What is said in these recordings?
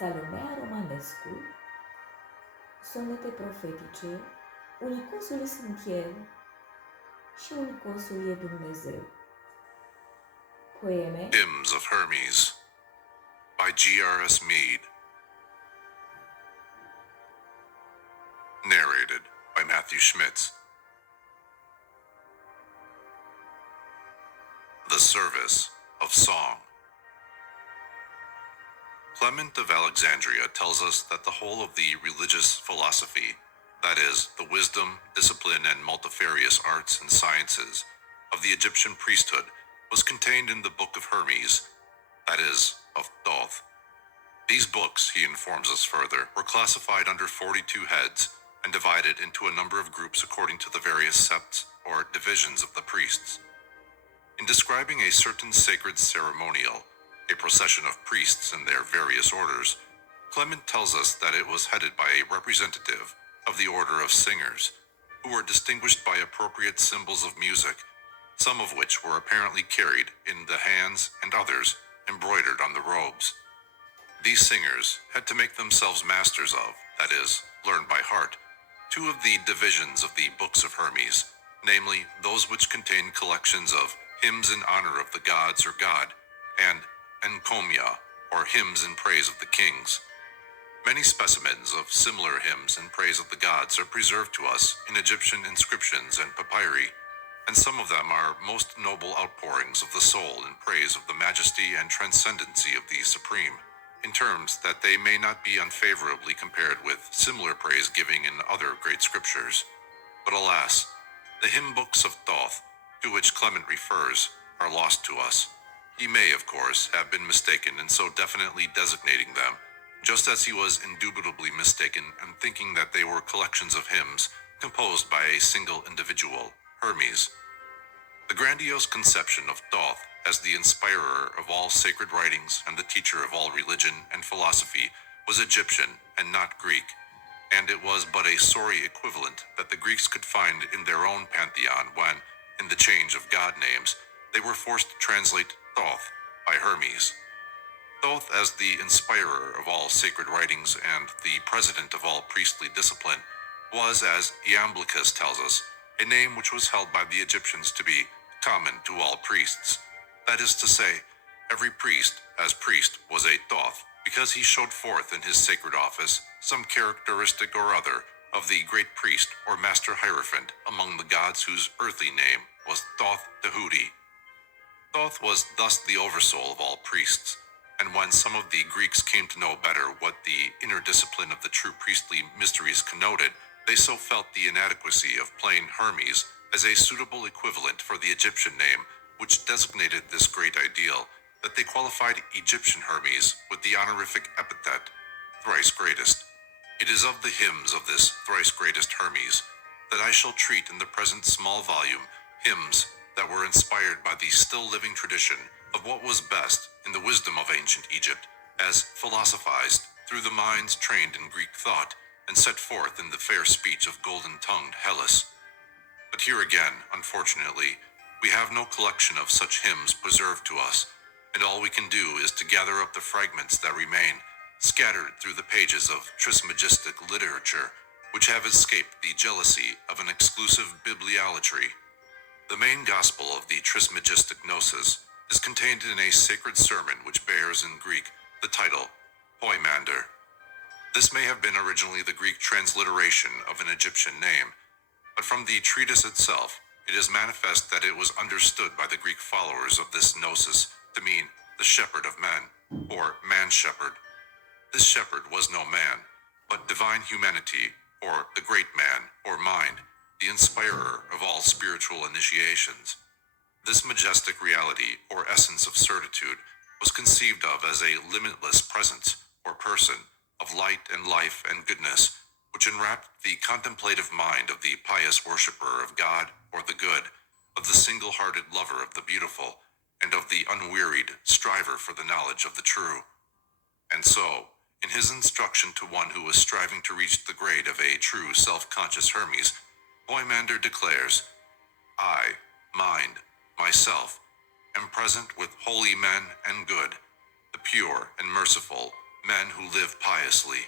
Salomeea Romanescu, Sonete profetice, Unicosul sunt eu și Unicosul e Dumnezeu. Poeme Hymns of Hermes by G.R.S. Mead. Narrated by Matthew Schmitz. The Service of Song. Clement of Alexandria tells us that the whole of the religious philosophy, that is, the wisdom, discipline, and multifarious arts and sciences of the Egyptian priesthood, was contained in the Book of Hermes, that is, of Thoth. These books, he informs us further, were classified under 42 heads and divided into a number of groups according to the various septs or divisions of the priests. In describing a certain sacred ceremonial, a procession of priests in their various orders, Clement tells us that it was headed by a representative of the order of singers, who were distinguished by appropriate symbols of music, some of which were apparently carried in the hands and others embroidered on the robes. These singers had to make themselves masters of, that is, learn by heart, two of the divisions of the books of Hermes, namely those which contain collections of hymns in honor of the gods or God, and encomia, or hymns in praise of the kings. Many specimens of similar hymns in praise of the gods are preserved to us in Egyptian inscriptions and papyri, and some of them are most noble outpourings of the soul in praise of the majesty and transcendency of the Supreme, in terms that they may not be unfavorably compared with similar praise-giving in other great scriptures. But alas, the hymn books of Thoth, to which Clement refers, are lost to us. He may, of course, have been mistaken in so definitely designating them, just as he was indubitably mistaken in thinking that they were collections of hymns composed by a single individual, Hermes. The grandiose conception of Thoth as the inspirer of all sacred writings and the teacher of all religion and philosophy was Egyptian and not Greek, and it was but a sorry equivalent that the Greeks could find in their own pantheon when, in the change of god names, they were forced to translate Thoth by Hermes. Thoth, as the inspirer of all sacred writings and the president of all priestly discipline, was, as Iamblichus tells us, a name which was held by the Egyptians to be common to all priests. That is to say, every priest, as priest, was a Thoth, because he showed forth in his sacred office some characteristic or other of the great priest or master hierophant among the gods whose earthly name was Thoth Tahuti. Thoth was thus the oversoul of all priests, and when some of the Greeks came to know better what the inner discipline of the true priestly mysteries connoted, they so felt the inadequacy of plain Hermes as a suitable equivalent for the Egyptian name which designated this great ideal, that they qualified Egyptian Hermes with the honorific epithet, thrice greatest. It is of the hymns of this thrice greatest Hermes that I shall treat in the present small volume, hymns that were inspired by the still living tradition of what was best in the wisdom of ancient Egypt, as philosophized through the minds trained in Greek thought and set forth in the fair speech of golden-tongued Hellas. But here again, unfortunately, we have no collection of such hymns preserved to us, and all we can do is to gather up the fragments that remain, scattered through the pages of Trismegistic literature, which have escaped the jealousy of an exclusive bibliolatry. The main gospel of the Trismegistic Gnosis is contained in a sacred sermon which bears in Greek the title Poimander. This may have been originally the Greek transliteration of an Egyptian name, but from the treatise itself, it is manifest that it was understood by the Greek followers of this gnosis to mean the shepherd of men, or man-shepherd. This shepherd was no man, but divine humanity, or the great man, or mind, the inspirer of all spiritual initiations. This majestic reality, or essence of certitude, was conceived of as a limitless presence, or person, of light and life and goodness, which enwrapped the contemplative mind of the pious worshipper of God or the good, of the single-hearted lover of the beautiful, and of the unwearied striver for the knowledge of the true. And so, in his instruction to one who was striving to reach the grade of a true self-conscious Hermes, Poimander declares, I, mind, myself, am present with holy men and good, the pure and merciful, men who live piously.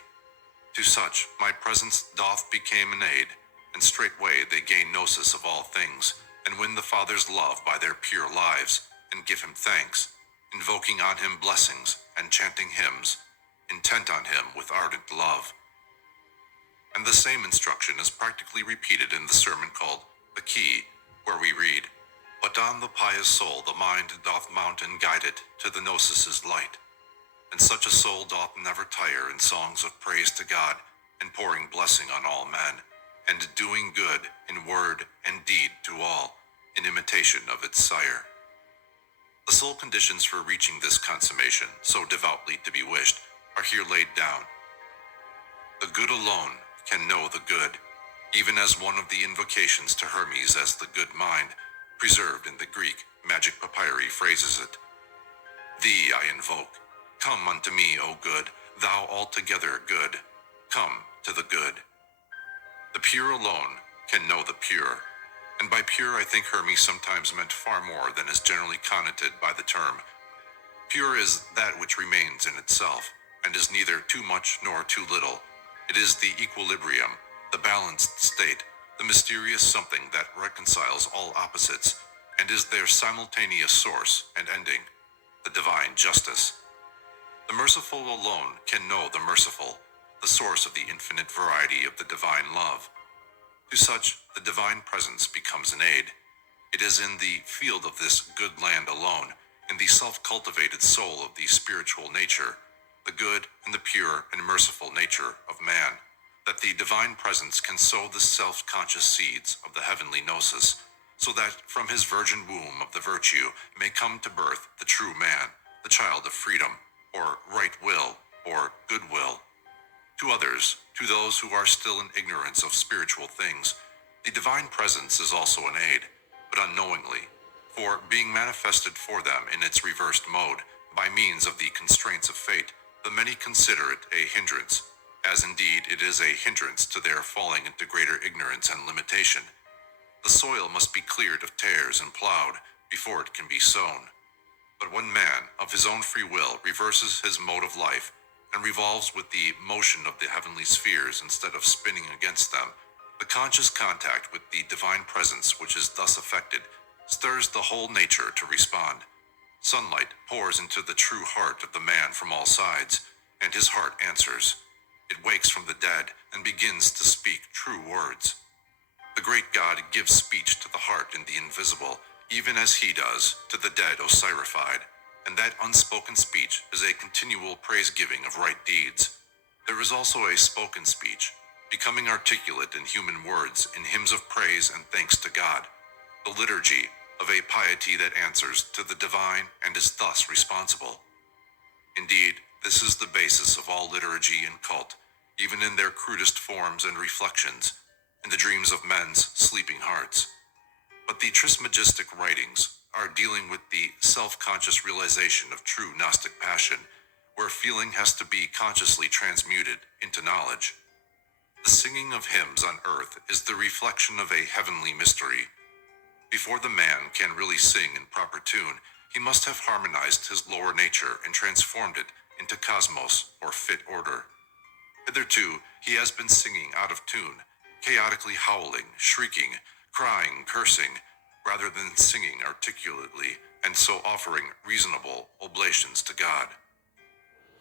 To such my presence doth become an aid, and straightway they gain gnosis of all things, and win the Father's love by their pure lives, and give him thanks, invoking on him blessings, and chanting hymns, intent on him with ardent love. And the same instruction is practically repeated in the sermon called The Key, where we read, "But on the pious soul the mind doth mount and guide it to the gnosis's light. And such a soul doth never tire in songs of praise to God, and pouring blessing on all men, and doing good in word and deed to all, in imitation of its sire." The sole conditions for reaching this consummation, so devoutly to be wished, are here laid down. The good alone can know the good, even as one of the invocations to Hermes as the good mind, preserved in the Greek magic papyri, phrases it. "Thee I invoke. Come unto me, O good, thou altogether good. Come to the good." The pure alone can know the pure, and by pure I think Hermes sometimes meant far more than is generally connoted by the term. Pure is that which remains in itself, and is neither too much nor too little. It is the equilibrium, the balanced state, the mysterious something that reconciles all opposites, and is their simultaneous source and ending, the divine justice. The merciful alone can know the merciful, the source of the infinite variety of the divine love. To such, the divine presence becomes an aid. It is in the field of this good land alone, in the self-cultivated soul of the spiritual nature, the good and the pure and merciful nature of man, that the divine presence can sow the self-conscious seeds of the heavenly gnosis, so that from his virgin womb of the virtue may come to birth the true man, the child of freedom, or right will, or good will. To others, to those who are still in ignorance of spiritual things, the divine presence is also an aid, but unknowingly, for being manifested for them in its reversed mode, by means of the constraints of fate, the many consider it a hindrance, as indeed it is a hindrance to their falling into greater ignorance and limitation. The soil must be cleared of tares and plowed before it can be sown. But when man, of his own free will, reverses his mode of life, and revolves with the motion of the heavenly spheres instead of spinning against them, the conscious contact with the divine presence which is thus affected stirs the whole nature to respond. Sunlight pours into the true heart of the man from all sides, and his heart answers. It wakes from the dead and begins to speak true words. The great God gives speech to the heart in the invisible, even as he does to the dead Osirified, and that unspoken speech is a continual praise-giving of right deeds. There is also a spoken speech, becoming articulate in human words in hymns of praise and thanks to God, the liturgy of a piety that answers to the divine and is thus responsible. Indeed, this is the basis of all liturgy and cult, even in their crudest forms and reflections, in the dreams of men's sleeping hearts. But the Trismegistic writings are dealing with the self-conscious realization of true Gnostic passion, where feeling has to be consciously transmuted into knowledge. The singing of hymns on earth is the reflection of a heavenly mystery. Before the man can really sing in proper tune, he must have harmonized his lower nature and transformed it into cosmos or fit order. Hitherto, he has been singing out of tune, chaotically howling, shrieking, crying, cursing, rather than singing articulately, and so offering reasonable oblations to God.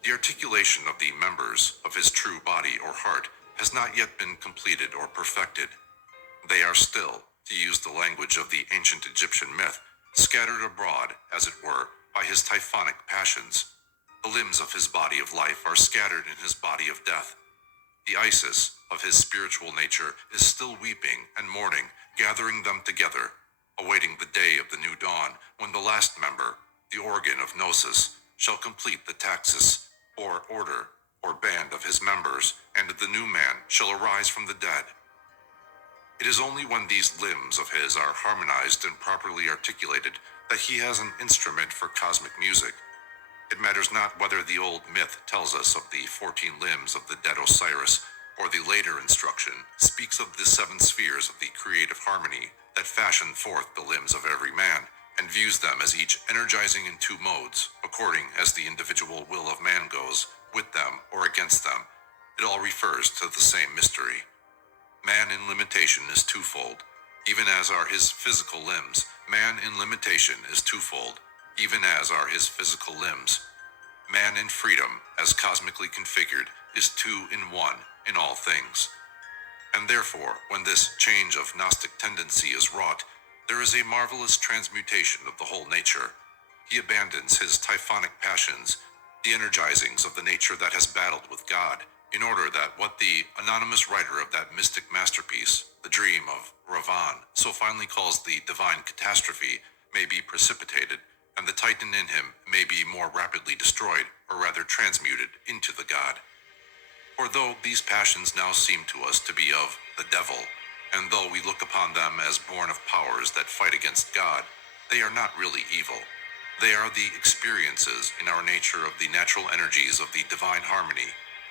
The articulation of the members of his true body or heart has not yet been completed or perfected. They are still, to use the language of the ancient Egyptian myth, scattered abroad, as it were, by his typhonic passions. The limbs of his body of life are scattered in his body of death. The Isis of his spiritual nature is still weeping and mourning, gathering them together, awaiting the day of the new dawn, when the last member, the organ of Gnosis, shall complete the taxis, or order, or band of his members, and the new man shall arise from the dead. It is only when these limbs of his are harmonized and properly articulated that he has an instrument for cosmic music. It matters not whether the old myth tells us of the 14 limbs of the dead Osiris, or the later instruction speaks of the 7 spheres of the creative harmony that fashion forth the limbs of every man, and views them as each energizing in 2 modes, according as the individual will of man goes. with them, or against them. It all refers to the same mystery. Man in limitation is twofold, even as are his physical limbs. Man in limitation is twofold, even as are his physical limbs. Man in freedom, as cosmically configured, is two in one in all things. And therefore, when this change of Gnostic tendency is wrought, there is a marvelous transmutation of the whole nature. He abandons his typhonic passions, the energizings of the nature that has battled with God, in order that what the anonymous writer of that mystic masterpiece, the Dream of Ravan, so finely calls the divine catastrophe, may be precipitated, and the Titan in him may be more rapidly destroyed, or rather transmuted, into the God. For though these passions now seem to us to be of the devil, and though we look upon them as born of powers that fight against God, they are not really evil. They are the experiences in our nature of the natural energies of the divine harmony,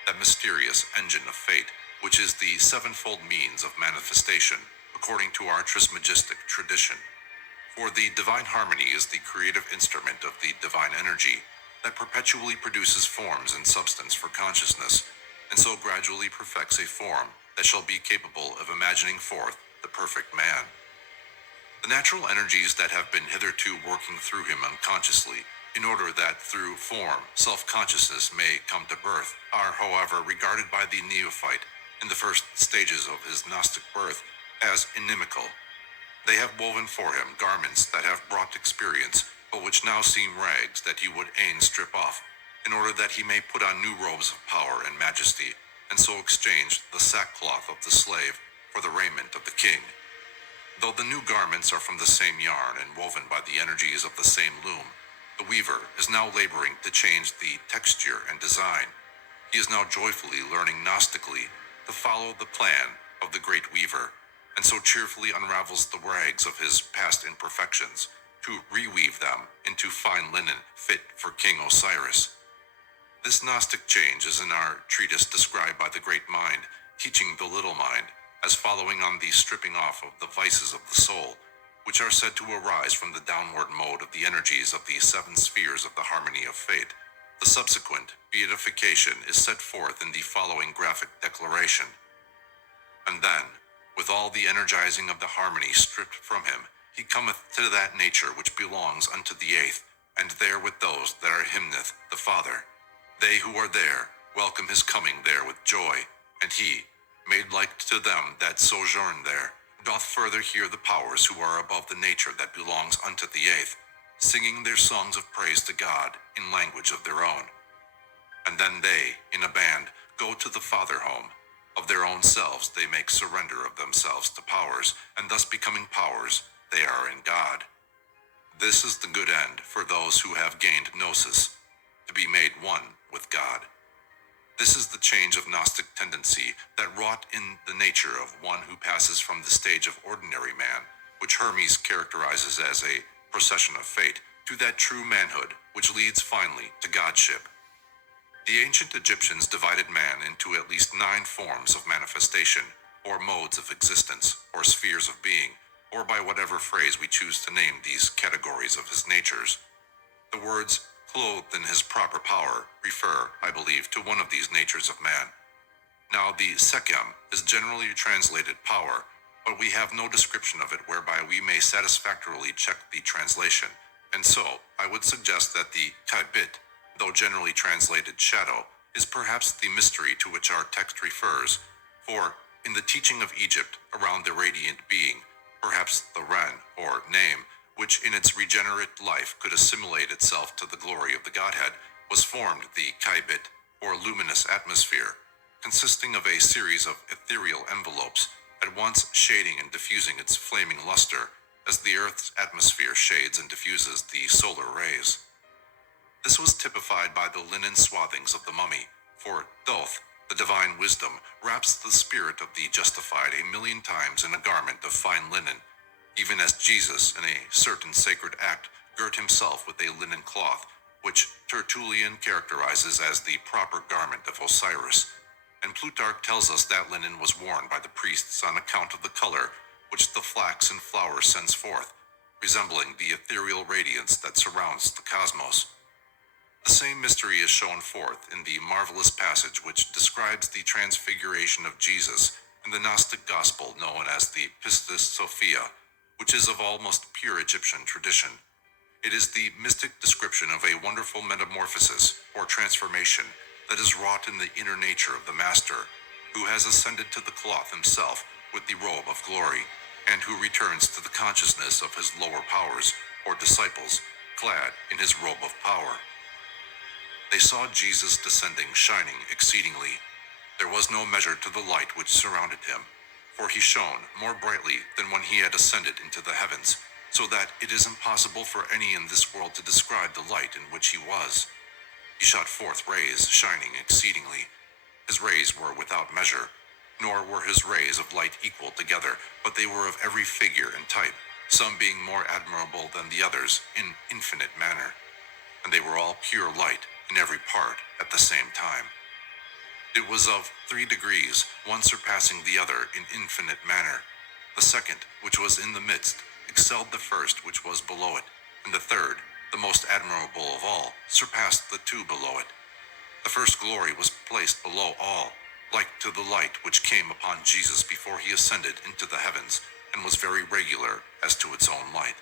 that mysterious engine of fate, which is the sevenfold means of manifestation, according to our Trismegistic tradition. For the divine harmony is the creative instrument of the divine energy, that perpetually produces forms and substance for consciousness, and so gradually perfects a form that shall be capable of imagining forth the perfect man. The natural energies that have been hitherto working through him unconsciously, in order that through form self-consciousness may come to birth, are, however, regarded by the neophyte in the first stages of his Gnostic birth as inimical. They have woven for him garments that have brought experience, but which now seem rags that he would fain strip off, in order that he may put on new robes of power and majesty, and so exchange the sackcloth of the slave for the raiment of the king. Though the new garments are from the same yarn and woven by the energies of the same loom, the weaver is now laboring to change the texture and design. He is now joyfully learning Gnostically to follow the plan of the great weaver, and so cheerfully unravels the rags of his past imperfections, to reweave them into fine linen fit for King Osiris. This Gnostic change is in our treatise described by the great mind, teaching the little mind, as following on the stripping off of the vices of the soul, which are said to arise from the downward mode of the energies of the seven spheres of the harmony of fate. The subsequent beatification is set forth in the following graphic declaration. And then, with all the energizing of the harmony stripped from him, he cometh to that nature which belongs unto the eighth, and there with those that are hymneth the Father. They who are there welcome his coming there with joy, and he, made like to them that sojourn there, doth further hear the powers who are above the nature that belongs unto the eighth, singing their songs of praise to God in language of their own. And then they, in a band, go to the Father home. Of their own selves they make surrender of themselves to powers, and thus becoming powers, they are in God. This is the good end for those who have gained gnosis, to be made one with God. This is the change of Gnostic tendency that wrought in the nature of one who passes from the stage of ordinary man, which Hermes characterizes as a procession of fate, to that true manhood which leads finally to godship. The ancient Egyptians divided man into at least 9 forms of manifestation, or modes of existence, or spheres of being, or by whatever phrase we choose to name these categories of his natures. The words clothed in his proper power refer, I believe, to one of these natures of man. Now the Sekhem is generally translated power, but we have no description of it whereby we may satisfactorily check the translation, and so I would suggest that the Kaibit, though generally translated shadow, is perhaps the mystery to which our text refers, for in the teaching of Egypt around the radiant being, perhaps the Ren, or name, which in its regenerate life could assimilate itself to the glory of the Godhead, was formed the Kaibit, or luminous atmosphere, consisting of a series of ethereal envelopes, at once shading and diffusing its flaming luster, as the Earth's atmosphere shades and diffuses the solar rays. This was typified by the linen swathings of the mummy, for Thoth, the divine wisdom, wraps the spirit of the justified 1,000,000 times in a garment of fine linen, even as Jesus, in a certain sacred act, girt himself with a linen cloth, which Tertullian characterizes as the proper garment of Osiris, and Plutarch tells us that linen was worn by the priests on account of the color which the flax and flower sends forth, resembling the ethereal radiance that surrounds the cosmos. The same mystery is shown forth in the marvelous passage which describes the transfiguration of Jesus in the Gnostic gospel known as the Pistis Sophia, which is of almost pure Egyptian tradition. It is the mystic description of a wonderful metamorphosis or transformation that is wrought in the inner nature of the Master, who has ascended to the cloth himself with the robe of glory, and who returns to the consciousness of his lower powers, or disciples, clad in his robe of power. They saw Jesus descending, shining exceedingly. There was no measure to the light which surrounded him, for he shone more brightly than when he had ascended into the heavens, so that it is impossible for any in this world to describe the light in which he was. He shot forth rays, shining exceedingly. His rays were without measure, nor were his rays of light equal together, but they were of every figure and type, some being more admirable than the others in infinite manner. And they were all pure light in every part at the same time. It was of 3 degrees, one surpassing the other in infinite manner. The second, which was in the midst, excelled the first which was below it, and the third, the most admirable of all, surpassed the 2 below it. The first glory was placed below all, like to the light which came upon Jesus before he ascended into the heavens, and was very regular as to its own light.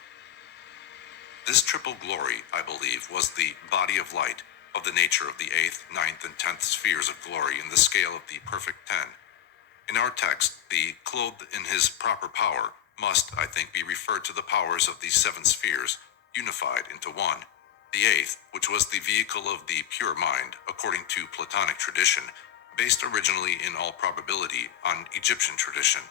This triple glory, I believe, was the body of light, of the nature of the 8th, 9th, and 10th spheres of glory in the scale of the perfect 10. In our text, the clothed in his proper power must, I think, be referred to the powers of the 7 spheres, unified into one. The 8th, which was the vehicle of the pure mind, according to Platonic tradition, based originally in all probability on Egyptian tradition.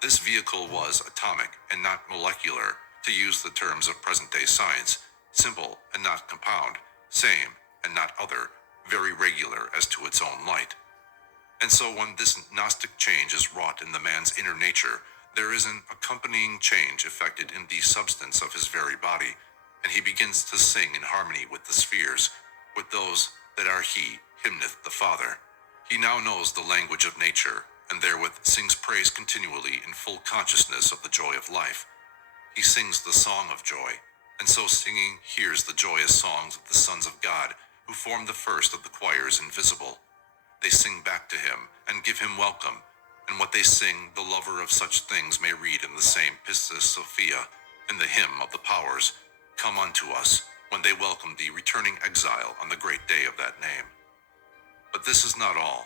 This vehicle was atomic and not molecular, to use the terms of present-day science, simple and not compound, same and not other, very regular as to its own light. And so when this Gnostic change is wrought in the man's inner nature, there is an accompanying change effected in the substance of his very body, and he begins to sing in harmony with the spheres, with those that are he, hymneth the Father. He now knows the language of nature, and therewith sings praise continually in full consciousness of the joy of life. He sings the song of joy, and so singing hears the joyous songs of the sons of God, who form the first of the choirs invisible. They sing back to him, and give him welcome, and what they sing the lover of such things may read in the same Pistis Sophia, in the hymn of the powers, come unto us, when they welcome the returning exile on the great day of that name. But this is not all,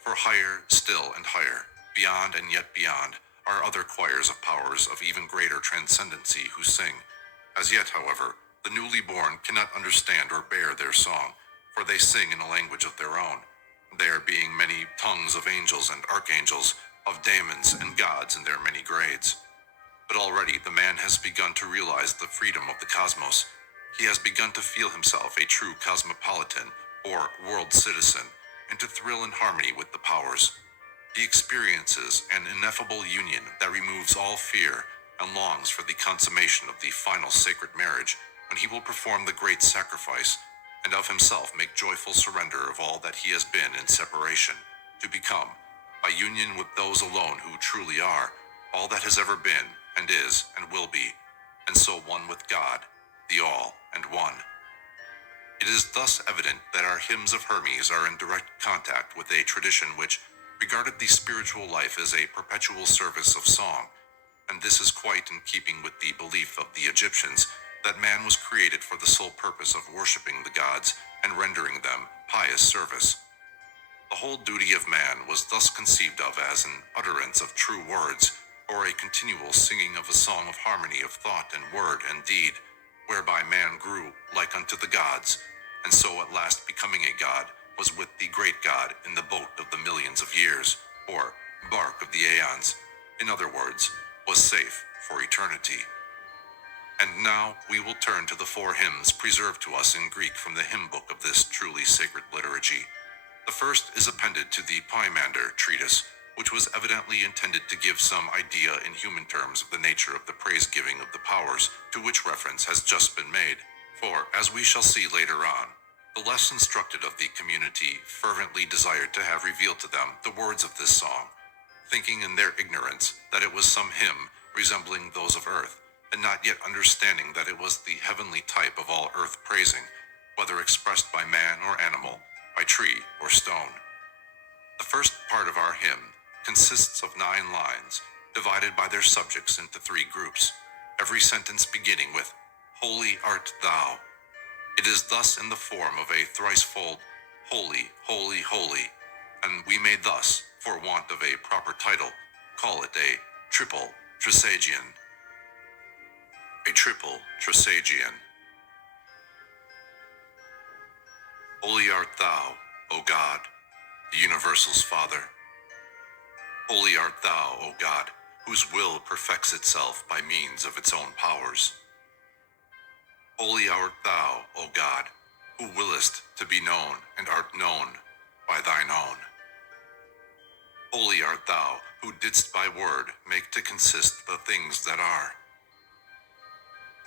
for higher still and higher, beyond and yet beyond, are other choirs of powers of even greater transcendency who sing. As yet, however, the newly born cannot understand or bear their song, for they sing in a language of their own, there being many tongues of angels and archangels, of daemons and gods in their many grades. But already the man has begun to realize the freedom of the cosmos. He has begun to feel himself a true cosmopolitan, or world citizen, and to thrill in harmony with the powers. He experiences an ineffable union that removes all fear, and longs for the consummation of the final sacred marriage, when he will perform the great sacrifice, and of himself make joyful surrender of all that he has been in separation, to become, by union with those alone who truly are, all that has ever been, and is, and will be, and so one with God, the all and one. It is thus evident that our hymns of Hermes are in direct contact with a tradition which regarded the spiritual life as a perpetual service of song, and this is quite in keeping with the belief of the Egyptians that man was created for the sole purpose of worshiping the gods and rendering them pious service. The whole duty of man was thus conceived of as an utterance of true words, or a continual singing of a song of harmony of thought and word and deed, whereby man grew like unto the gods, and so at last becoming a god, was with the great God in the boat of the millions of years, or bark of the aeons, in other words, was safe for eternity. And now we will turn to the 4 hymns preserved to us in Greek from the hymn book of this truly sacred liturgy. The first is appended to the Pymander treatise, which was evidently intended to give some idea in human terms of the nature of the praise-giving of the powers, to which reference has just been made. For, as we shall see later on, the less instructed of the community fervently desired to have revealed to them the words of this song, thinking in their ignorance that it was some hymn resembling those of earth, and not yet understanding that it was the heavenly type of all earth praising, whether expressed by man or animal, by tree or stone. The first part of our hymn consists of 9 lines, divided by their subjects into 3 groups, every sentence beginning with, Holy art thou. It is thus in the form of a thricefold, Holy, holy, holy, and we may thus, for want of a proper title, call it a triple trisagion. A triple trisagion. Holy art thou, O God, the universal's Father. Holy art thou, O God, whose will perfects itself by means of its own powers. Holy art thou, O God, who willest to be known and art known by thine own. Holy art thou, who didst by word make to consist the things that are.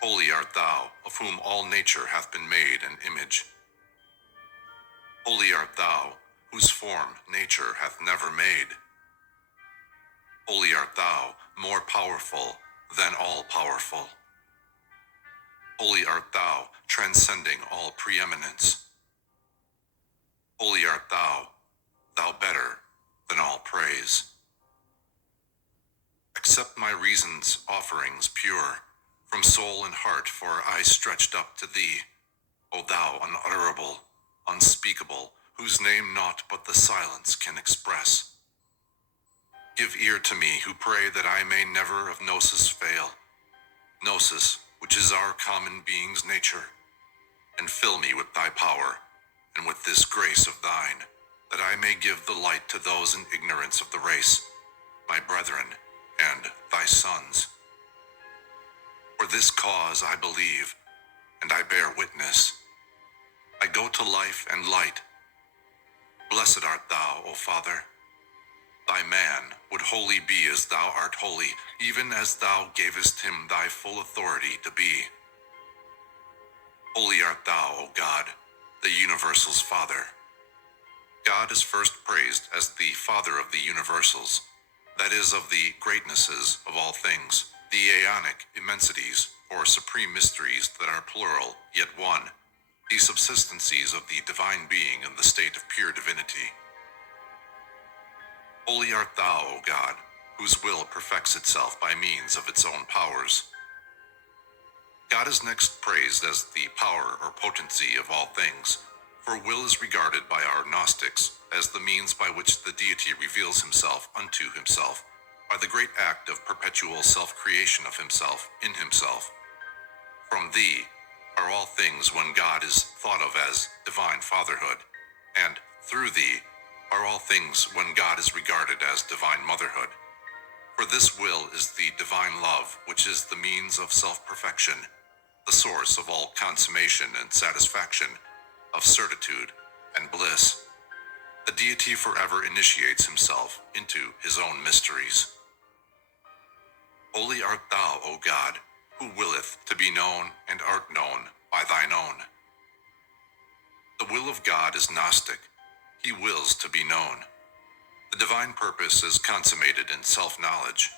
Holy art thou, of whom all nature hath been made an image. Holy art thou, whose form nature hath never made. Holy art thou, more powerful than all powerful. Holy art thou, transcending all preeminence. Holy art thou, thou better than all praise. Accept my reason's offerings pure, from soul and heart, for I stretched up to thee, O thou unutterable, unspeakable, whose name naught but the silence can express. Give ear to me who pray that I may never of gnosis fail, gnosis, which is our common being's nature, and fill me with thy power, and with this grace of thine, that I may give the light to those in ignorance of the race, my brethren, and thy sons. For this cause I believe, and I bear witness. I go to life and light. Blessed art thou, O Father. Thy man would wholly be as thou art holy, even as thou gavest him thy full authority to be. Holy art thou, O God, the universal's Father. God is first praised as the Father of the universals, that is, of the greatnesses of all things, the aeonic immensities, or supreme mysteries that are plural, yet one, the subsistencies of the divine being in the state of pure divinity. Holy art thou, O God, whose will perfects itself by means of its own powers. God is next praised as the power or potency of all things, for will is regarded by our Gnostics as the means by which the deity reveals himself unto himself, by the great act of perpetual self-creation of himself in himself. From thee are all things when God is thought of as divine fatherhood, and through thee are all things when God is regarded as divine motherhood. For this will is the divine love, which is the means of self-perfection, the source of all consummation and satisfaction, of certitude and bliss. The deity forever initiates himself into his own mysteries. Holy art thou, O God, who willeth to be known and art known by thine own. The will of God is Gnostic. He wills to be known. The divine purpose is consummated in self-knowledge.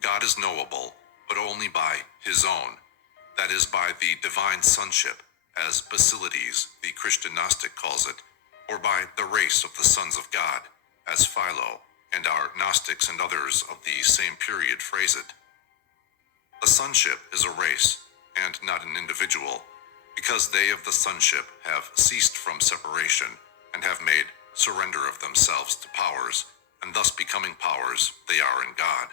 God is knowable, but only by his own, that is, by the divine sonship, as Basilides, the Christian Gnostic, calls it, or by the race of the sons of God, as Philo and our Gnostics and others of the same period phrase it. The sonship is a race, and not an individual, because they of the sonship have ceased from separation, and have made surrender of themselves to powers, and thus becoming powers, they are in God.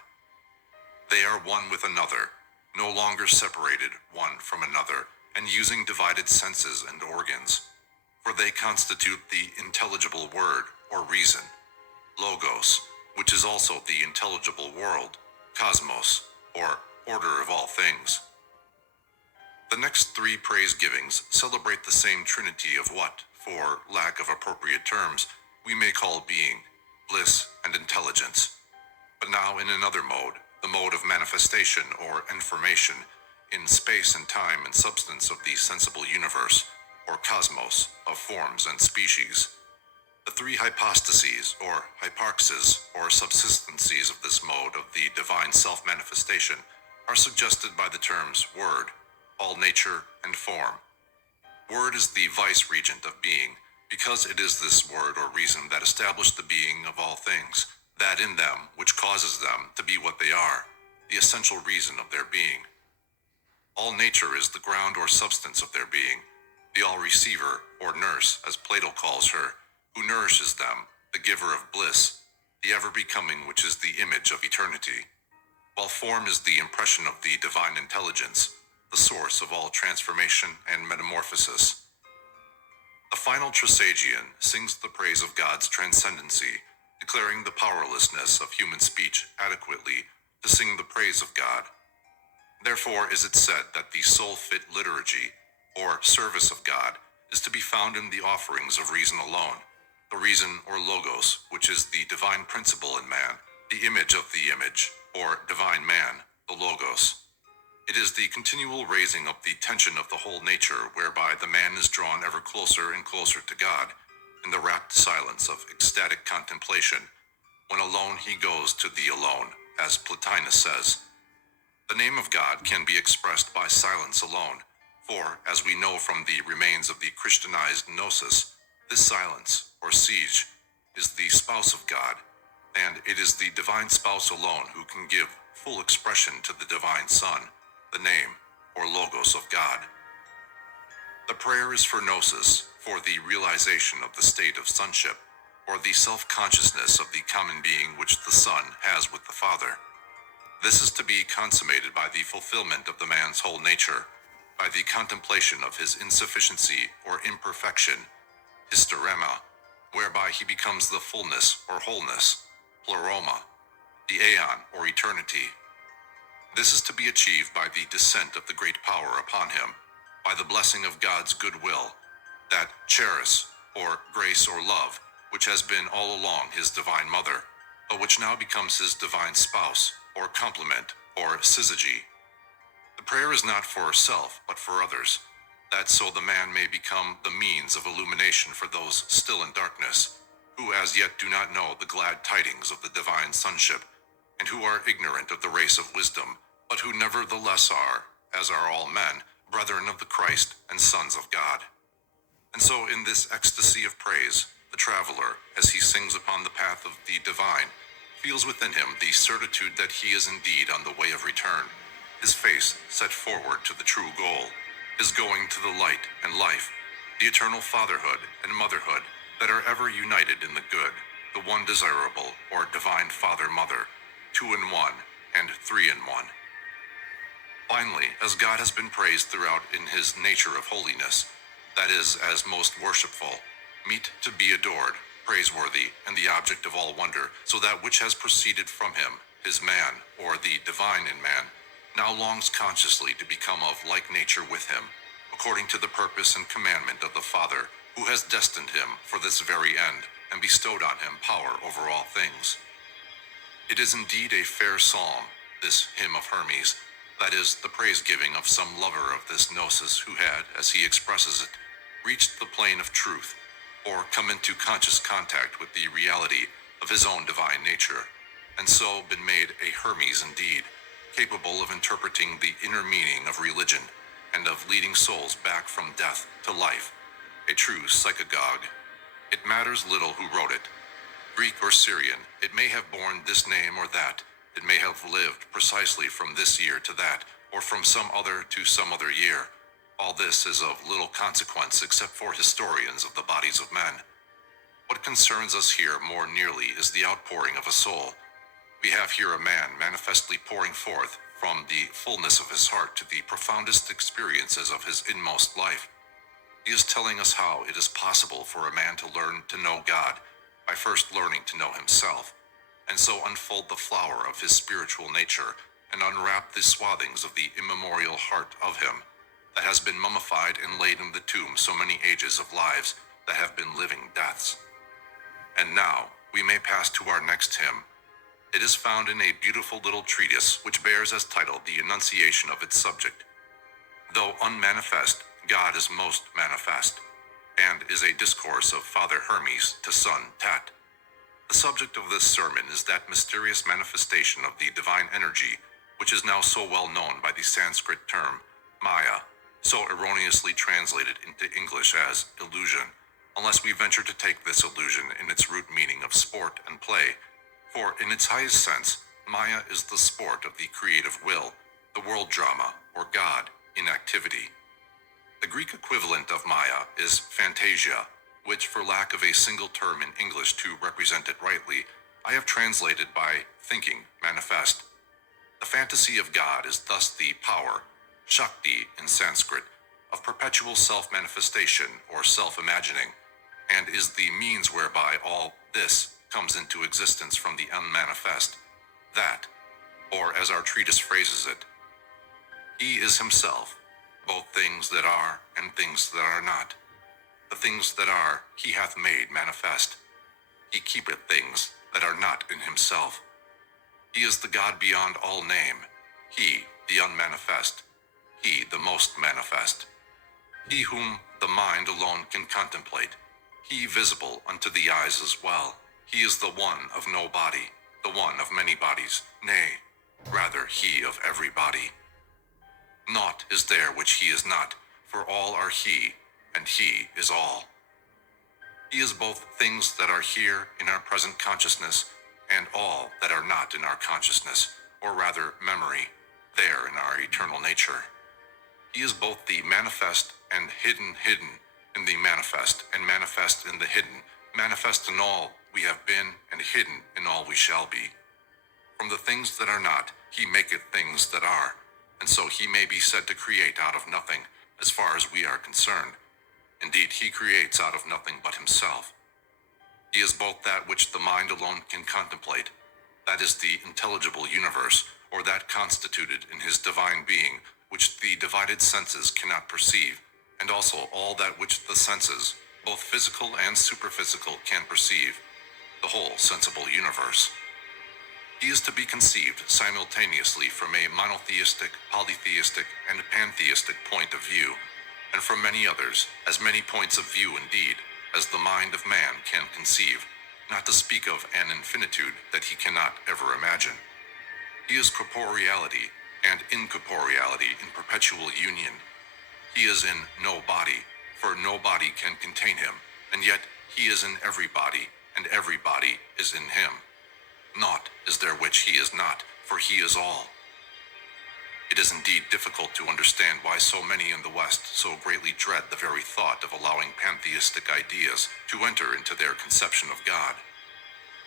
They are one with another, no longer separated one from another, and using divided senses and organs, for they constitute the intelligible word or reason, logos, which is also the intelligible world, cosmos, or order of all things. The next 3 praise givings celebrate the same trinity of what, for lack of appropriate terms, we may call being, bliss, and intelligence, but now in another mode, the mode of manifestation or information in space and time and substance of the sensible universe, or cosmos, of forms and species. The 3 hypostases, or hyparxes, or subsistencies of this mode of the divine self-manifestation are suggested by the terms word, all nature, and form. Word is the vice-regent of being, because it is this word or reason that established the being of all things, that in them which causes them to be what they are, the essential reason of their being. All nature is the ground or substance of their being, the all-receiver, or nurse, as Plato calls her, who nourishes them, the giver of bliss, the ever-becoming which is the image of eternity, while form is the impression of the divine intelligence, the source of all transformation and metamorphosis. The final Trisagion sings the praise of God's transcendency, declaring the powerlessness of human speech adequately to sing the praise of God. Therefore is it said that the soul-fit liturgy, or service of God, is to be found in the offerings of reason alone, the reason or logos, which is the divine principle in man, the image of the image, or divine man, the logos. It is the continual raising up the tension of the whole nature whereby the man is drawn ever closer and closer to God, in the rapt silence of ecstatic contemplation, when alone he goes to the alone, as Plotinus says. The name of God can be expressed by silence alone, for, as we know from the remains of the Christianized Gnosis, this silence, or siege, is the spouse of God, and it is the divine spouse alone who can give full expression to the divine Son, the name, or logos of God. The prayer is for gnosis, for the realization of the state of sonship, or the self-consciousness of the common being which the Son has with the Father. This is to be consummated by the fulfillment of the man's whole nature, by the contemplation of his insufficiency or imperfection, hysterema, whereby he becomes the fullness or wholeness, pleroma, the aeon or eternity. This is to be achieved by the descent of the great power upon him, by the blessing of God's goodwill, that charis, or grace or love, which has been all along his divine mother, but which now becomes his divine spouse, or complement, or syzygy. The prayer is not for self, but for others, that so the man may become the means of illumination for those still in darkness, who as yet do not know the glad tidings of the divine sonship, and who are ignorant of the race of wisdom, but who nevertheless are, as are all men, brethren of the Christ and sons of God. And so in this ecstasy of praise, the traveler, as he sings upon the path of the divine, feels within him the certitude that he is indeed on the way of return, his face set forward to the true goal, his going to the light and life, the eternal fatherhood and motherhood that are ever united in the good, the one desirable, or divine father-mother, 2 in 1 and 3 in 1. Finally, as God has been praised throughout in his nature of holiness, that is, as most worshipful, meet to be adored, praiseworthy, and the object of all wonder, so that which has proceeded from him, his man, or the divine in man, now longs consciously to become of like nature with him, according to the purpose and commandment of the Father, who has destined him for this very end, and bestowed on him power over all things. It is indeed a fair psalm, this hymn of Hermes, that is, the praise-giving of some lover of this gnosis who had, as he expresses it, reached the plane of truth, or come into conscious contact with the reality of his own divine nature, and so been made a Hermes indeed, capable of interpreting the inner meaning of religion, and of leading souls back from death to life, a true psychagogue. It matters little who wrote it, Greek or Syrian, it may have borne this name or that, it may have lived precisely from this year to that, or from some other to some other year. All this is of little consequence except for historians of the bodies of men. What concerns us here more nearly is the outpouring of a soul. We have here a man manifestly pouring forth from the fullness of his heart to the profoundest experiences of his inmost life. He is telling us how it is possible for a man to learn to know God by first learning to know himself, and so unfold the flower of his spiritual nature and unwrap the swathings of the immemorial heart of him that has been mummified and laid in the tomb so many ages of lives that have been living deaths. And now we may pass to our next hymn. It is found in a beautiful little treatise which bears as title the enunciation of its subject. Though unmanifest, God is most manifest, and is a discourse of Father Hermes to son Tat. The subject of this sermon is that mysterious manifestation of the divine energy which is now so well known by the Sanskrit term Maya, so erroneously translated into English as illusion, unless we venture to take this illusion in its root meaning of sport and play, for in its highest sense, Maya is the sport of the creative will, the world drama, or God, in activity. The Greek equivalent of Maya is fantasia, which, for lack of a single term in English to represent it rightly, I have translated by thinking manifest. The fantasy of God is thus the power, Shakti in Sanskrit, of perpetual self-manifestation or self-imagining, and is the means whereby all this comes into existence from the unmanifest, that, or as our treatise phrases it, he is himself, both things that are and things that are not. The things that are he hath made manifest. He keepeth things that are not in himself. He is the God beyond all name, he the unmanifest, he the most manifest, he whom the mind alone can contemplate, he visible unto the eyes as well. He is the one of no body, the one of many bodies, nay, rather he of every body. Naught is there which he is not, for all are he, and he is all. He is both things that are here in our present consciousness, and all that are not in our consciousness, or rather memory, there in our eternal nature. He is both the manifest and hidden in the manifest, and manifest in the hidden, manifest in all we have been, and hidden in all we shall be. From the things that are not, he maketh things that are, and so he may be said to create out of nothing, as far as we are concerned. Indeed, he creates out of nothing but himself. He is both that which the mind alone can contemplate, that is the intelligible universe, or that constituted in his divine being, which the divided senses cannot perceive, and also all that which the senses, both physical and superphysical, can perceive, the whole sensible universe. He is to be conceived simultaneously from a monotheistic, polytheistic, and pantheistic point of view, and from many others, as many points of view indeed, as the mind of man can conceive, not to speak of an infinitude that he cannot ever imagine. He is corporeality and incorporeality in perpetual union. He is in no body, for no body can contain him, and yet he is in every body, and every body is in him. Naught is there which he is not, for he is all. It is indeed difficult to understand why so many in the West so greatly dread the very thought of allowing pantheistic ideas to enter into their conception of God.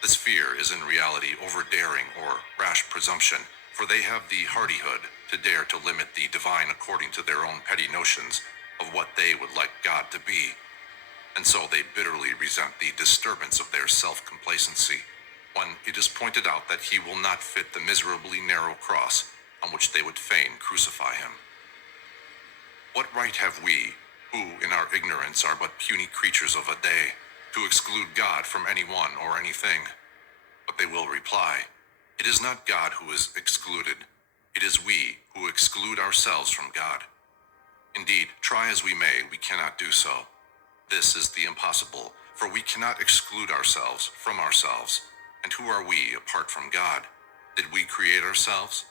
This fear is in reality overdaring or rash presumption, for they have the hardihood to dare to limit the divine according to their own petty notions of what they would like God to be. And so they bitterly resent the disturbance of their self-complacency, when it is pointed out that he will not fit the miserably narrow cross on which they would fain crucify him. What right have we, who in our ignorance are but puny creatures of a day, to exclude God from anyone or anything? But they will reply, it is not God who is excluded, it is we who exclude ourselves from God. Indeed, try as we may, we cannot do so. This is the impossible, for we cannot exclude ourselves from ourselves. And who are we apart from God? Did we create ourselves?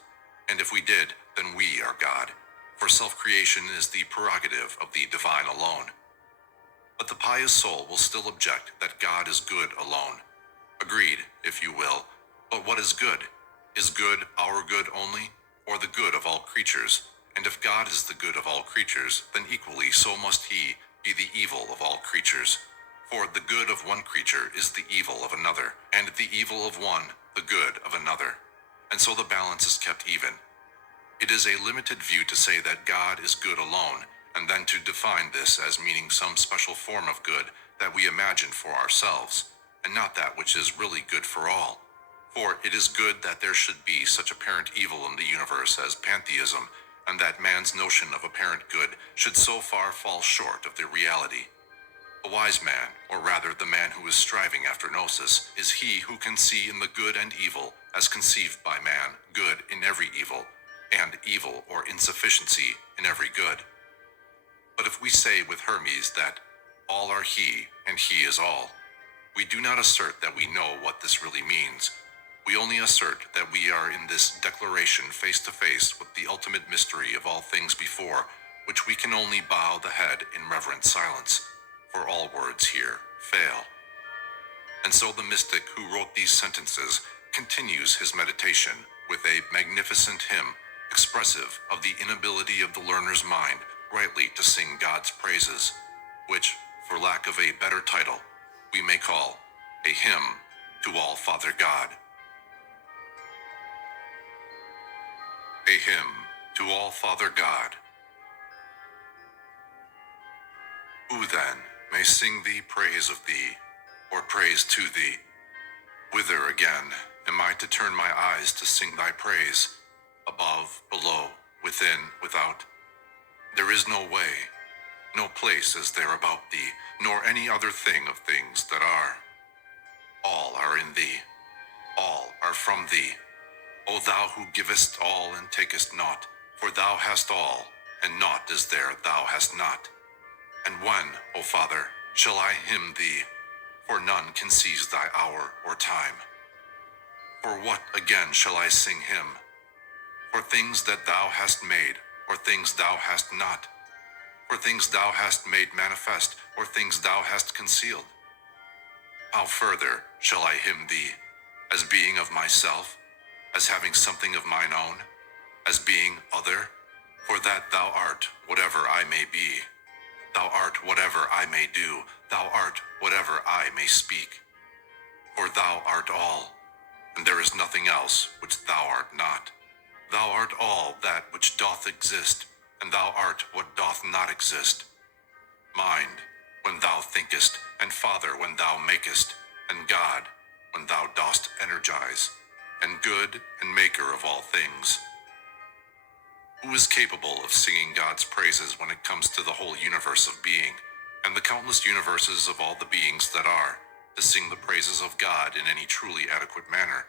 And if we did, then we are God, for self-creation is the prerogative of the divine alone. But the pious soul will still object that God is good alone. Agreed, if you will, but what is good? Is good our good only, or the good of all creatures? And if God is the good of all creatures, then equally so must he be the evil of all creatures. For the good of one creature is the evil of another, and the evil of one the good of another. And so the balance is kept even. It is a limited view to say that God is good alone, and then to define this as meaning some special form of good that we imagine for ourselves, and not that which is really good for all. For it is good that there should be such apparent evil in the universe as pantheism, and that man's notion of apparent good should so far fall short of the reality. A wise man, or rather the man who is striving after gnosis, is he who can see in the good and evil, as conceived by man, good in every evil, and evil or insufficiency in every good. But if we say with Hermes that all are he, and he is all, we do not assert that we know what this really means. We only assert that we are in this declaration face to face with the ultimate mystery of all things before, which we can only bow the head in reverent silence, for all words here fail. And so the mystic who wrote these sentences continues his meditation with a magnificent hymn expressive of the inability of the learner's mind rightly to sing God's praises, which, for lack of a better title, we may call a hymn to all Father God. A hymn to all Father God. Who then may sing thee praise of thee, or praise to thee? Whither again am I to turn my eyes to sing thy praise? Above, below, within, without? There is no way, no place is there about thee, nor any other thing of things that are. All are in thee, all are from thee. O thou who givest all and takest naught, for thou hast all, and naught is there thou hast not. And when, O Father, shall I hymn thee? For none can seize thy hour or time. For what again shall I sing him? For things that thou hast made, or things thou hast not? For things thou hast made manifest, or things thou hast concealed? How further shall I hymn thee, as being of myself, as having something of mine own, as being other? For that thou art whatever I may be, thou art whatever I may do, thou art whatever I may speak. For thou art all, and there is nothing else which thou art not. Thou art all that which doth exist, and thou art what doth not exist. Mind, when thou thinkest, and Father, when thou makest, and God, when thou dost energize, and good and maker of all things. Who is capable of singing God's praises when it comes to the whole universe of being, and the countless universes of all the beings that are, to sing the praises of God in any truly adequate manner?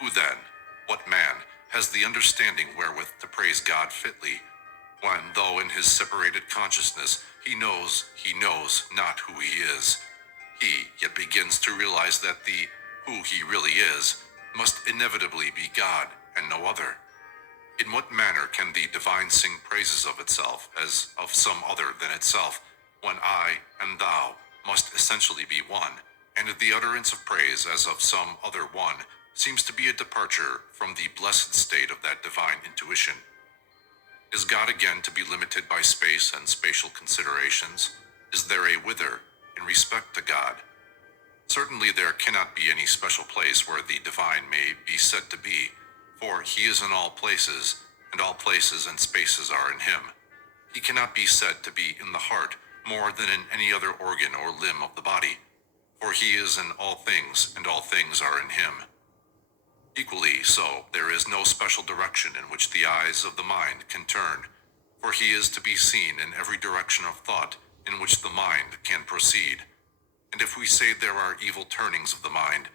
Who then, what man, has the understanding wherewith to praise God fitly, when, though in his separated consciousness he knows not who he is, he yet begins to realize that the who he really is must inevitably be God and no other? In what manner can the divine sing praises of itself as of some other than itself, when I and thou must essentially be one, and the utterance of praise as of some other one seems to be a departure from the blessed state of that divine intuition? Is God again to be limited by space and spatial considerations? Is there a whither in respect to God? Certainly there cannot be any special place where the divine may be said to be, for he is in all places and spaces are in him. He cannot be said to be in the heart more than in any other organ or limb of the body, for he is in all things and all things are in him. Equally so, there is no special direction in which the eyes of the mind can turn, for he is to be seen in every direction of thought in which the mind can proceed. And if we say there are evil turnings of the mind,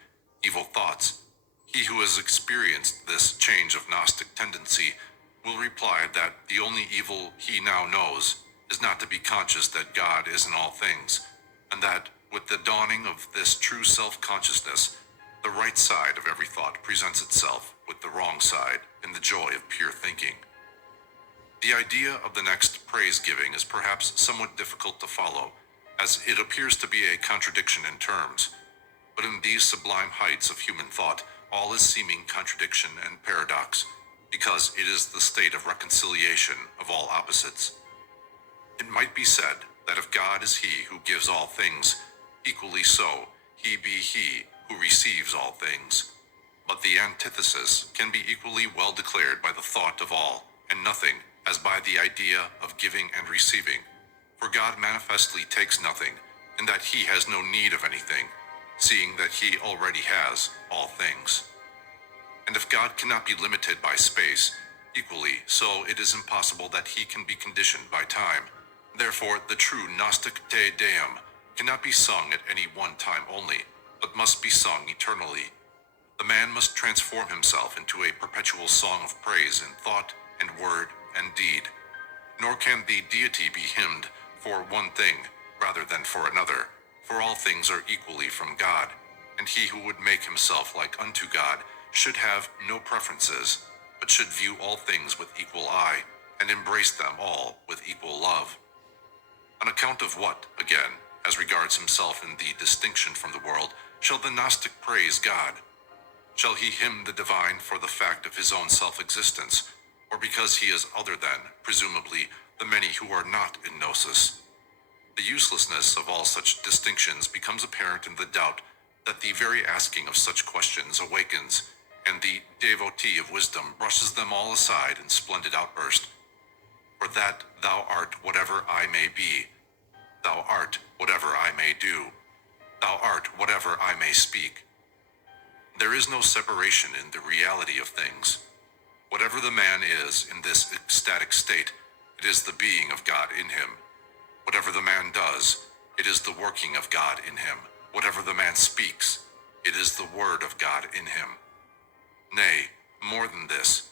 evil thoughts, he who has experienced this change of Gnostic tendency will reply that the only evil he now knows is not to be conscious that God is in all things, and that with the dawning of this true self-consciousness, the right side of every thought presents itself with the wrong side in the joy of pure thinking. The idea of the next praise-giving is perhaps somewhat difficult to follow, as it appears to be a contradiction in terms. But in these sublime heights of human thought, all is seeming contradiction and paradox, because it is the state of reconciliation of all opposites. It might be said that if God is he who gives all things, equally so he be he who receives all things. But the antithesis can be equally well declared by the thought of all and nothing as by the idea of giving and receiving. For God manifestly takes nothing, in that he has no need of anything, seeing that he already has all things. And if God cannot be limited by space, equally so it is impossible that he can be conditioned by time. Therefore, the true Gnostic Te Deum cannot be sung at any one time only, but must be sung eternally. The man must transform himself into a perpetual song of praise in thought and word and deed. Nor can the deity be hymned for one thing rather than for another, for all things are equally from God, and he who would make himself like unto God should have no preferences, but should view all things with equal eye, and embraced them all with equal love. On account of what, again, as regards himself in the distinction from the world, shall the Gnostic praise God? Shall he hymn the divine for the fact of his own self-existence, or because he is other than, presumably, the many who are not in gnosis? The uselessness of all such distinctions becomes apparent in the doubt that the very asking of such questions awakens, and the devotee of wisdom brushes them all aside in splendid outburst. For that thou art whatever I may be, thou art whatever I may do, thou art whatever I may speak. There is no separation in the reality of things. Whatever the man is in this ecstatic state, it is the being of God in him. Whatever the man does, it is the working of God in him. Whatever the man speaks, it is the word of God in him. Nay, more than this,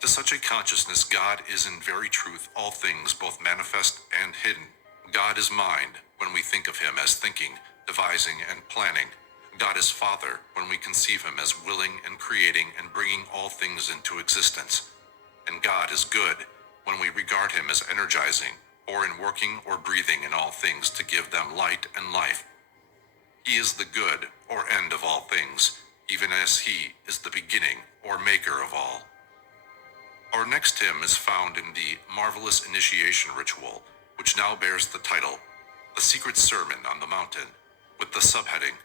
to such a consciousness God is in very truth all things both manifest and hidden. God is mind when we think of him as thinking, devising, and planning. God is Father when we conceive him as willing and creating and bringing all things into existence. And God is good when we regard him as energizing, or in working or breathing in all things to give them light and life. He is the good or end of all things, even as he is the beginning or maker of all. Our next hymn is found in the marvelous initiation ritual, which now bears the title, The Secret Sermon on the Mountain, with the subheading,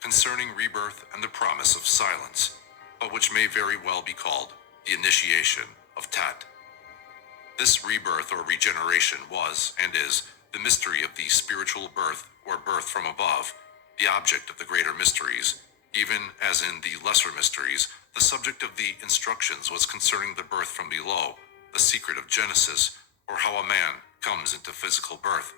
Concerning Rebirth and the Promise of Silence, but which may very well be called the Initiation of Tat. This rebirth or regeneration was, and is, the mystery of the spiritual birth or birth from above, the object of the greater mysteries, even as in the lesser mysteries, the subject of the instructions was concerning the birth from below, the secret of Genesis, or how a man comes into physical birth.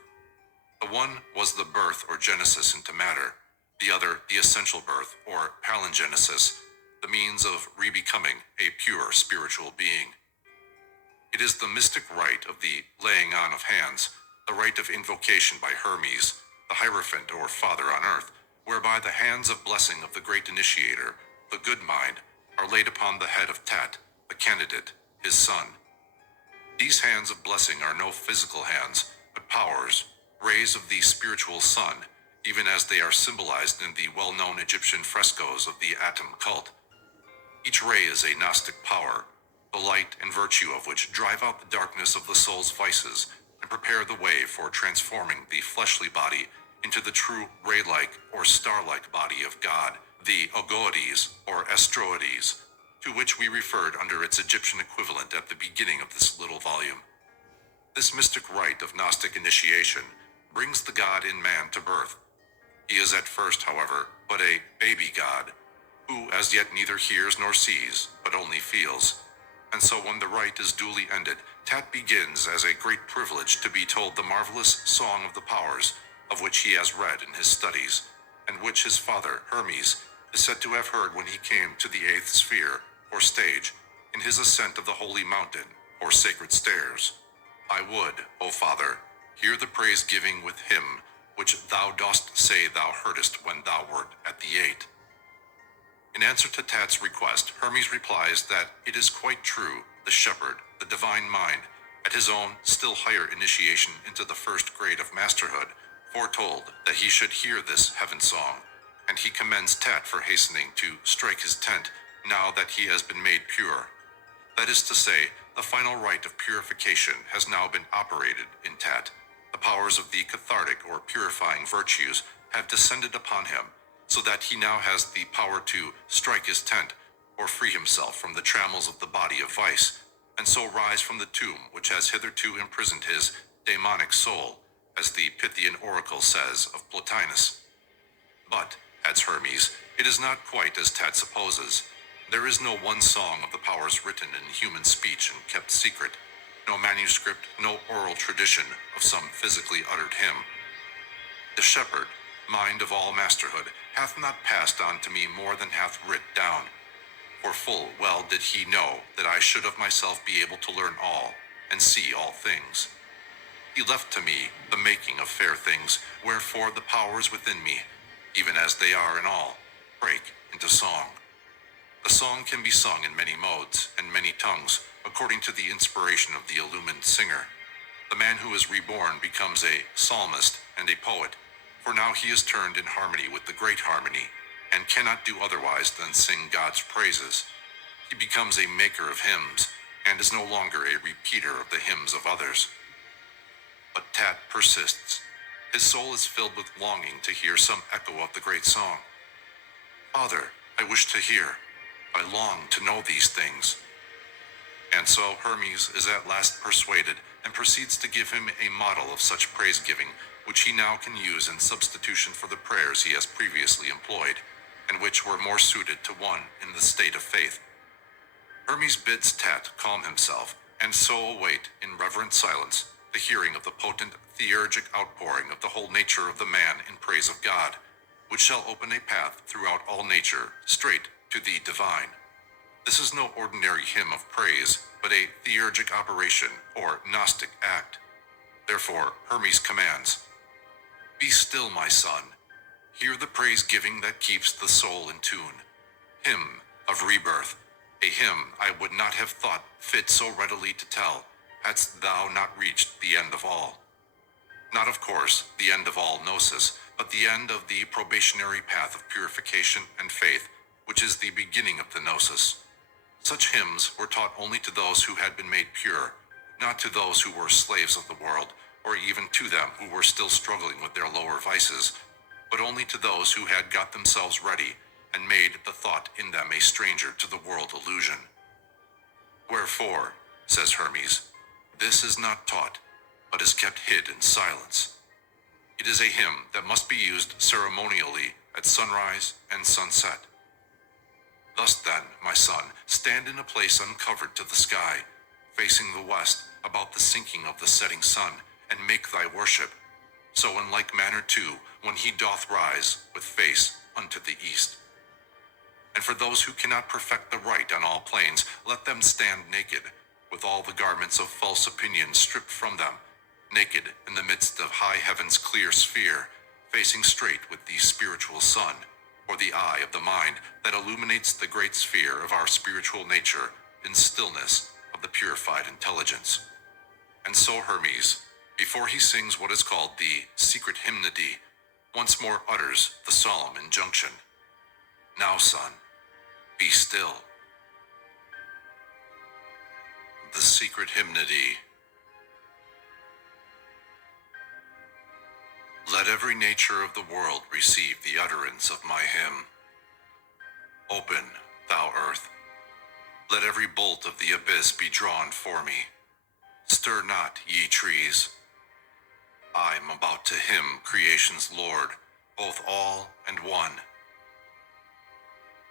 The one was the birth or genesis into matter, the other the essential birth or palingenesis, the means of rebecoming a pure spiritual being. It is the mystic rite of the laying on of hands, the rite of invocation by Hermes, the Hierophant or Father on earth, whereby the hands of blessing of the great initiator, the good mind, are laid upon the head of Tat, the candidate, his son. These hands of blessing are no physical hands, but powers, rays of the spiritual sun, even as they are symbolized in the well-known Egyptian frescoes of the Atum cult. Each ray is a Gnostic power, the light and virtue of which drive out the darkness of the soul's vices and prepare the way for transforming the fleshly body into the true ray-like or star-like body of God, the Ogoides or Astroides, to which we referred under its Egyptian equivalent at the beginning of this little volume. This mystic rite of Gnostic initiation brings the God in man to birth. He is at first, however, but a baby God, who as yet neither hears nor sees, but only feels. And so when the rite is duly ended, Tat begins as a great privilege to be told the marvelous song of the powers, of which he has read in his studies, and which his father, Hermes, is said to have heard when he came to the eighth sphere, or stage, in his ascent of the holy mountain, or sacred stairs. I would, O Father, hear the praise-giving with him, which thou dost say thou heardest when thou wert at the eight. In answer to Tat's request, Hermes replies that it is quite true, the shepherd, the divine mind, at his own still higher initiation into the first grade of masterhood, foretold that he should hear this heaven song, and he commends Tat for hastening to strike his tent now that he has been made pure. That is to say, the final rite of purification has now been operated in Tat. The powers of the cathartic or purifying virtues have descended upon him, so that he now has the power to strike his tent, or free himself from the trammels of the body of vice, and so rise from the tomb which has hitherto imprisoned his daemonic soul, as the Pythian oracle says of Plotinus. But, adds Hermes, it is not quite as Tat supposes. There is no one song of the powers written in human speech and kept secret, no manuscript, no oral tradition of some physically uttered hymn. The shepherd, mind of all masterhood, hath not passed on to me more than hath writ down. For full well did he know that I should of myself be able to learn all, and see all things. He left to me the making of fair things, wherefore the powers within me, even as they are in all, break into song. The song can be sung in many modes and many tongues, according to the inspiration of the illumined singer. The man who is reborn becomes a psalmist and a poet, for now he is turned in harmony with the great harmony, and cannot do otherwise than sing God's praises. He becomes a maker of hymns, and is no longer a repeater of the hymns of others. But Tat persists. His soul is filled with longing to hear some echo of the great song. Father, I wish to hear. I long to know these things. And so Hermes is at last persuaded and proceeds to give him a model of such praise-giving, which he now can use in substitution for the prayers he has previously employed, and which were more suited to one in the state of faith. Hermes bids Tat calm himself, and so await in reverent silence the hearing of the potent theurgic outpouring of the whole nature of the man in praise of God, which shall open a path throughout all nature straight to the divine. This is no ordinary hymn of praise, but a theurgic operation or Gnostic act. Therefore, Hermes commands, "Be still, my son. Hear the praise-giving that keeps the soul in tune. Hymn of rebirth, a hymn I would not have thought fit so readily to tell, hadst thou not reached the end of all. Not, of course, the end of all gnosis, but the end of the probationary path of purification and faith, which is the beginning of the gnosis. Such hymns were taught only to those who had been made pure, not to those who were slaves of the world, or even to them who were still struggling with their lower vices, but only to those who had got themselves ready and made the thought in them a stranger to the world illusion. Wherefore, says Hermes, this is not taught, but is kept hid in silence. It is a hymn that must be used ceremonially at sunrise and sunset. Thus then, my son, stand in a place uncovered to the sky, facing the west, about the sinking of the setting sun, and make thy worship. So in like manner too, when he doth rise, with face unto the east. And for those who cannot perfect the right on all planes, let them stand naked, with all the garments of false opinion stripped from them, naked in the midst of high heaven's clear sphere, facing straight with the spiritual sun, or the eye of the mind that illuminates the great sphere of our spiritual nature in stillness of the purified intelligence. And so Hermes, before he sings what is called the secret hymnody, once more utters the solemn injunction. Now, son, be still. The secret hymnody. Let every nature of the world receive the utterance of my hymn. Open, thou earth. Let every bolt of the abyss be drawn for me. Stir not, ye trees. I am about to hymn creation's Lord, both all and one.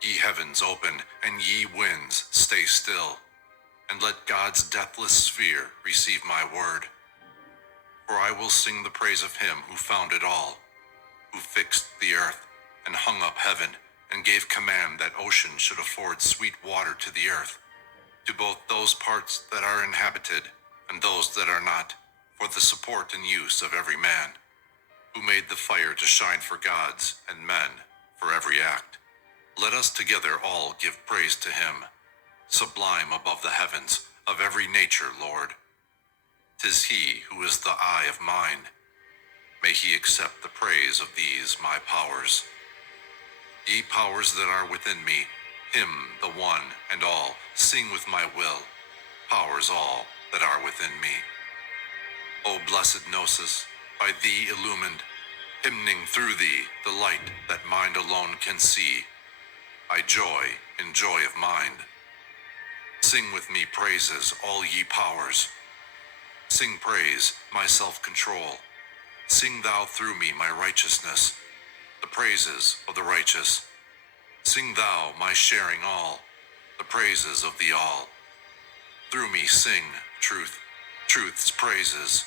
Ye heavens open, and ye winds stay still, and let God's deathless sphere receive my word. For I will sing the praise of him who founded all, who fixed the earth, and hung up heaven, and gave command that ocean should afford sweet water to the earth, to both those parts that are inhabited, and those that are not, for the support and use of every man, who made the fire to shine for gods and men for every act. Let us together all give praise to him, sublime above the heavens, of every nature, Lord. 'Tis he who is the eye of mine. May he accept the praise of these my powers. Ye powers that are within me, hymn the one and all, sing with my will, powers all that are within me. O blessed Gnosis, by thee illumined, hymning through thee the light that mind alone can see, I joy in joy of mind. Sing with me praises, all ye powers. Sing praise, my self-control. Sing thou through me my righteousness, the praises of the righteous. Sing thou my sharing all, the praises of the all. Through me sing truth, truth's praises.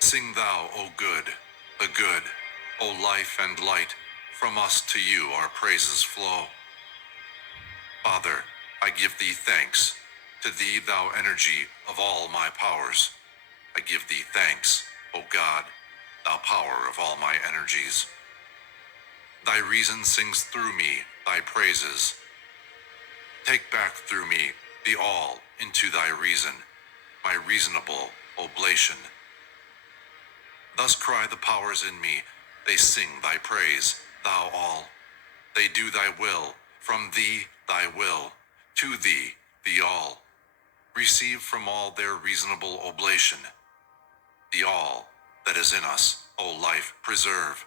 Sing thou, O good, the good, O life and light, from us to you our praises flow. Father, I give thee thanks, to thee thou energy of all my powers. I give thee thanks, O God, thou power of all my energies. Thy reason sings through me thy praises. Take back through me the all into thy reason, my reasonable oblation. Thus cry the powers in me, they sing thy praise, thou all. They do thy will, from thee thy will, to thee the all. Receive from all their reasonable oblation, the all that is in us, O life, preserve.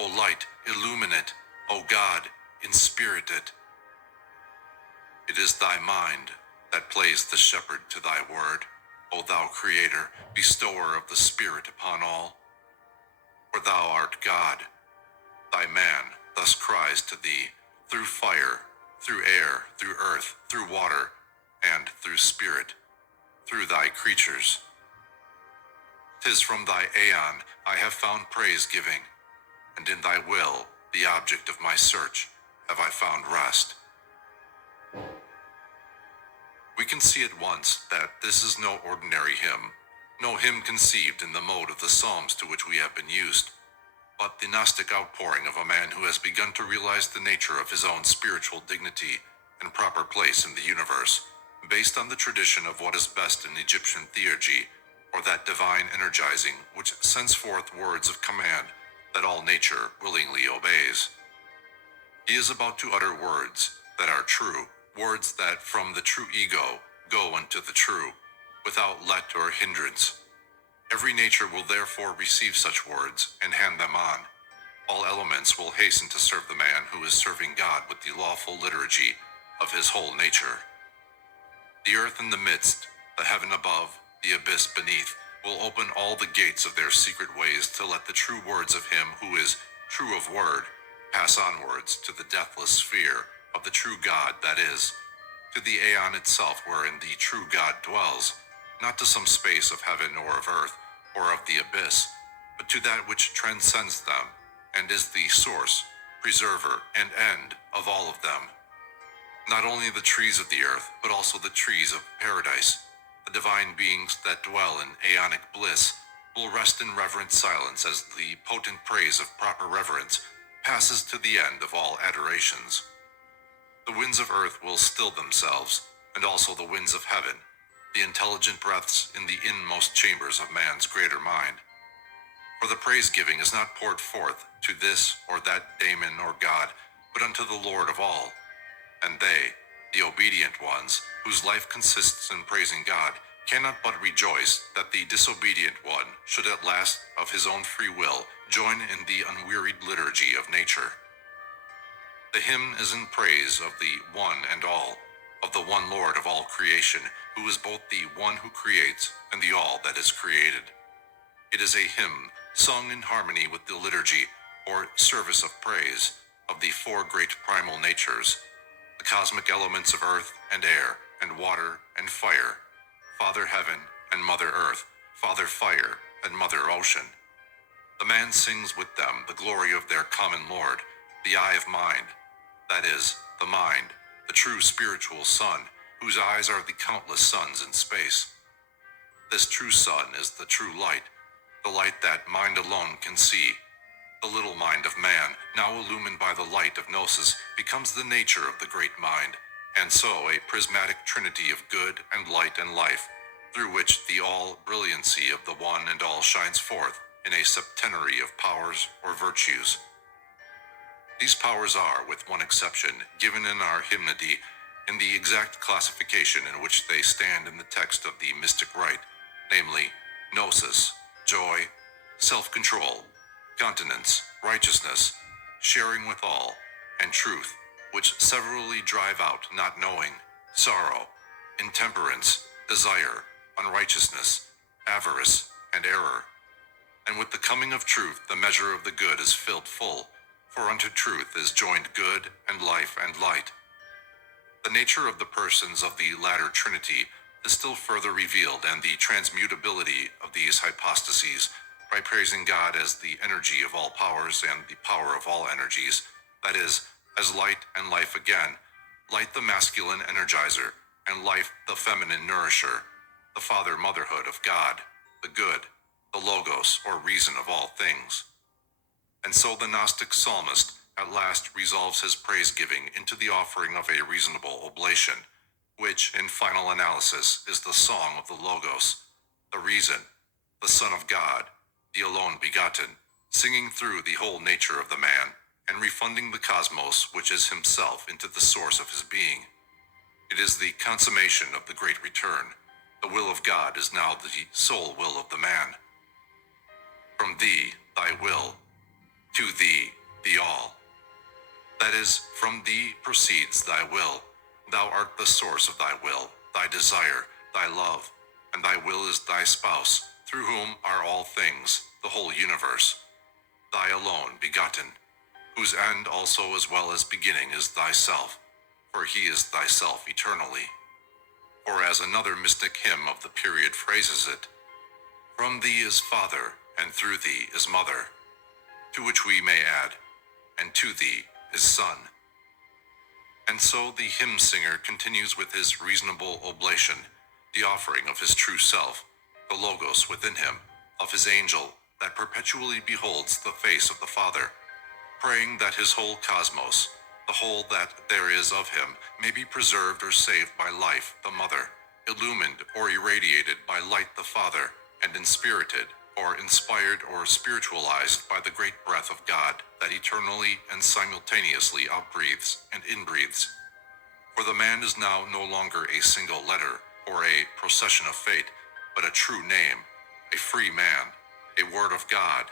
O light, illumine it, O God, inspirit it. It is thy mind that plays the shepherd to thy word, O thou Creator, bestower of the Spirit upon all. For thou art God, thy man thus cries to thee, through fire, through air, through earth, through water, and through spirit, through thy creatures. 'Tis from thy aeon I have found praise-giving, and in thy will, the object of my search, have I found rest. We can see at once that this is no ordinary hymn, no hymn conceived in the mode of the Psalms to which we have been used, but the Gnostic outpouring of a man who has begun to realize the nature of his own spiritual dignity and proper place in the universe, based on the tradition of what is best in Egyptian theurgy, or that divine energizing which sends forth words of command that all nature willingly obeys. He is about to utter words that are true, words that from the true ego go unto the true, without let or hindrance. Every nature will therefore receive such words and hand them on. All elements will hasten to serve the man who is serving God with the lawful liturgy of his whole nature. The earth in the midst, the heaven above, the abyss beneath, will open all the gates of their secret ways to let the true words of him who is true of word pass onwards to the deathless sphere of the true God, that is, to the aeon itself wherein the true God dwells, not to some space of heaven or of earth or of the abyss, but to that which transcends them and is the source, preserver, and end of all of them. Not only the trees of the earth, but also the trees of paradise, the divine beings that dwell in aeonic bliss, will rest in reverent silence as the potent praise of proper reverence passes to the end of all adorations. The winds of earth will still themselves, and also the winds of heaven, the intelligent breaths in the inmost chambers of man's greater mind. For the praise-giving is not poured forth to this or that daemon or god, but unto the Lord of all. And they, the obedient ones, whose life consists in praising God, cannot but rejoice that the disobedient one should at last, of his own free will, join in the unwearied liturgy of nature. The hymn is in praise of the one and all, of the one Lord of all creation, who is both the one who creates and the all that is created. It is a hymn sung in harmony with the liturgy, or service of praise, of the four great primal natures, the cosmic elements of earth and air and water and fire, Father Heaven and Mother Earth, Father Fire and Mother Ocean. The man sings with them the glory of their common Lord, the eye of mind, that is, the mind, the true spiritual sun, whose eyes are the countless suns in space. This true sun is the true light, the light that mind alone can see. The little mind of man, now illumined by the light of Gnosis, becomes the nature of the great mind, and so a prismatic trinity of good and light and life, through which the all-brilliancy of the one and all shines forth in a septenary of powers or virtues. These powers are, with one exception, given in our hymnody in the exact classification in which they stand in the text of the mystic rite, namely, gnosis, joy, self-control, continence, righteousness, sharing with all, and truth, which severally drive out not knowing, sorrow, intemperance, desire, unrighteousness, avarice, and error. And with the coming of truth the measure of the good is filled full, for unto truth is joined good and life and light. The nature of the persons of the latter Trinity is still further revealed, and the transmutability of these hypostases, by praising God as the energy of all powers and the power of all energies, that is, as light and life again, light the masculine energizer, and life the feminine nourisher, the father-motherhood of God, the good, the logos or reason of all things. And so the Gnostic psalmist at last resolves his praise-giving into the offering of a reasonable oblation, which, in final analysis, is the song of the Logos, the reason, the Son of God, the alone begotten, singing through the whole nature of the man, and refunding the cosmos which is himself into the source of his being. It is the consummation of the great return. The will of God is now the sole will of the man. From thee, thy will, to thee, the all. That is, from thee proceeds thy will. Thou art the source of thy will, thy desire, thy love, and thy will is thy spouse, through whom are all things, the whole universe. Thy alone begotten, whose end also as well as beginning is thyself, for he is thyself eternally. Or as another mystic hymn of the period phrases it, from thee is Father, and through thee is Mother, to which we may add, and to thee is Son. And so the hymn singer continues with his reasonable oblation, the offering of his true self, the Logos within him, of his angel that perpetually beholds the face of the Father, praying that his whole cosmos, the whole that there is of him, may be preserved or saved by life, the Mother, illumined or irradiated by light, the Father, and inspirited or inspired or spiritualized by the great breath of God that eternally and simultaneously outbreathes and inbreathes. For the man is now no longer a single letter or a procession of fate, but a true name, a free man, a word of God,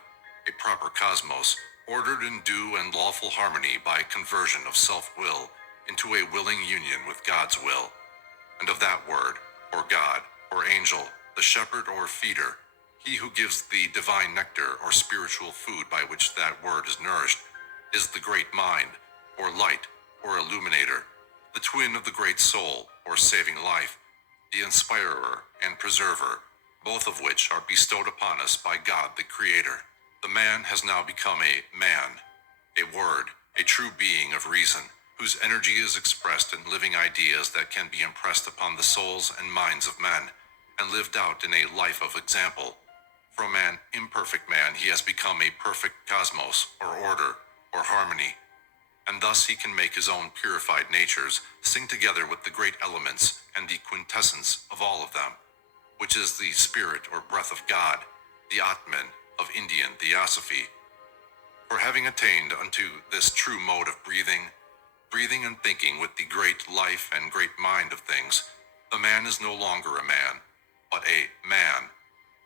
a proper cosmos, ordered in due and lawful harmony by conversion of self-will into a willing union with God's will. And of that word, or God, or angel, the shepherd or feeder, he who gives the divine nectar or spiritual food by which that word is nourished, is the great mind, or light, or illuminator, the twin of the great soul, or saving life, the inspirer and preserver, both of which are bestowed upon us by God the Creator. The man has now become a man, a word, a true being of reason, whose energy is expressed in living ideas that can be impressed upon the souls and minds of men, and lived out in a life of example. From an imperfect man he has become a perfect cosmos, or order, or harmony, and thus he can make his own purified natures sing together with the great elements and the quintessence of all of them, which is the spirit or breath of God, the Atman of Indian theosophy. For having attained unto this true mode of breathing and thinking with the great life and great mind of things, the man is no longer a man, but a man,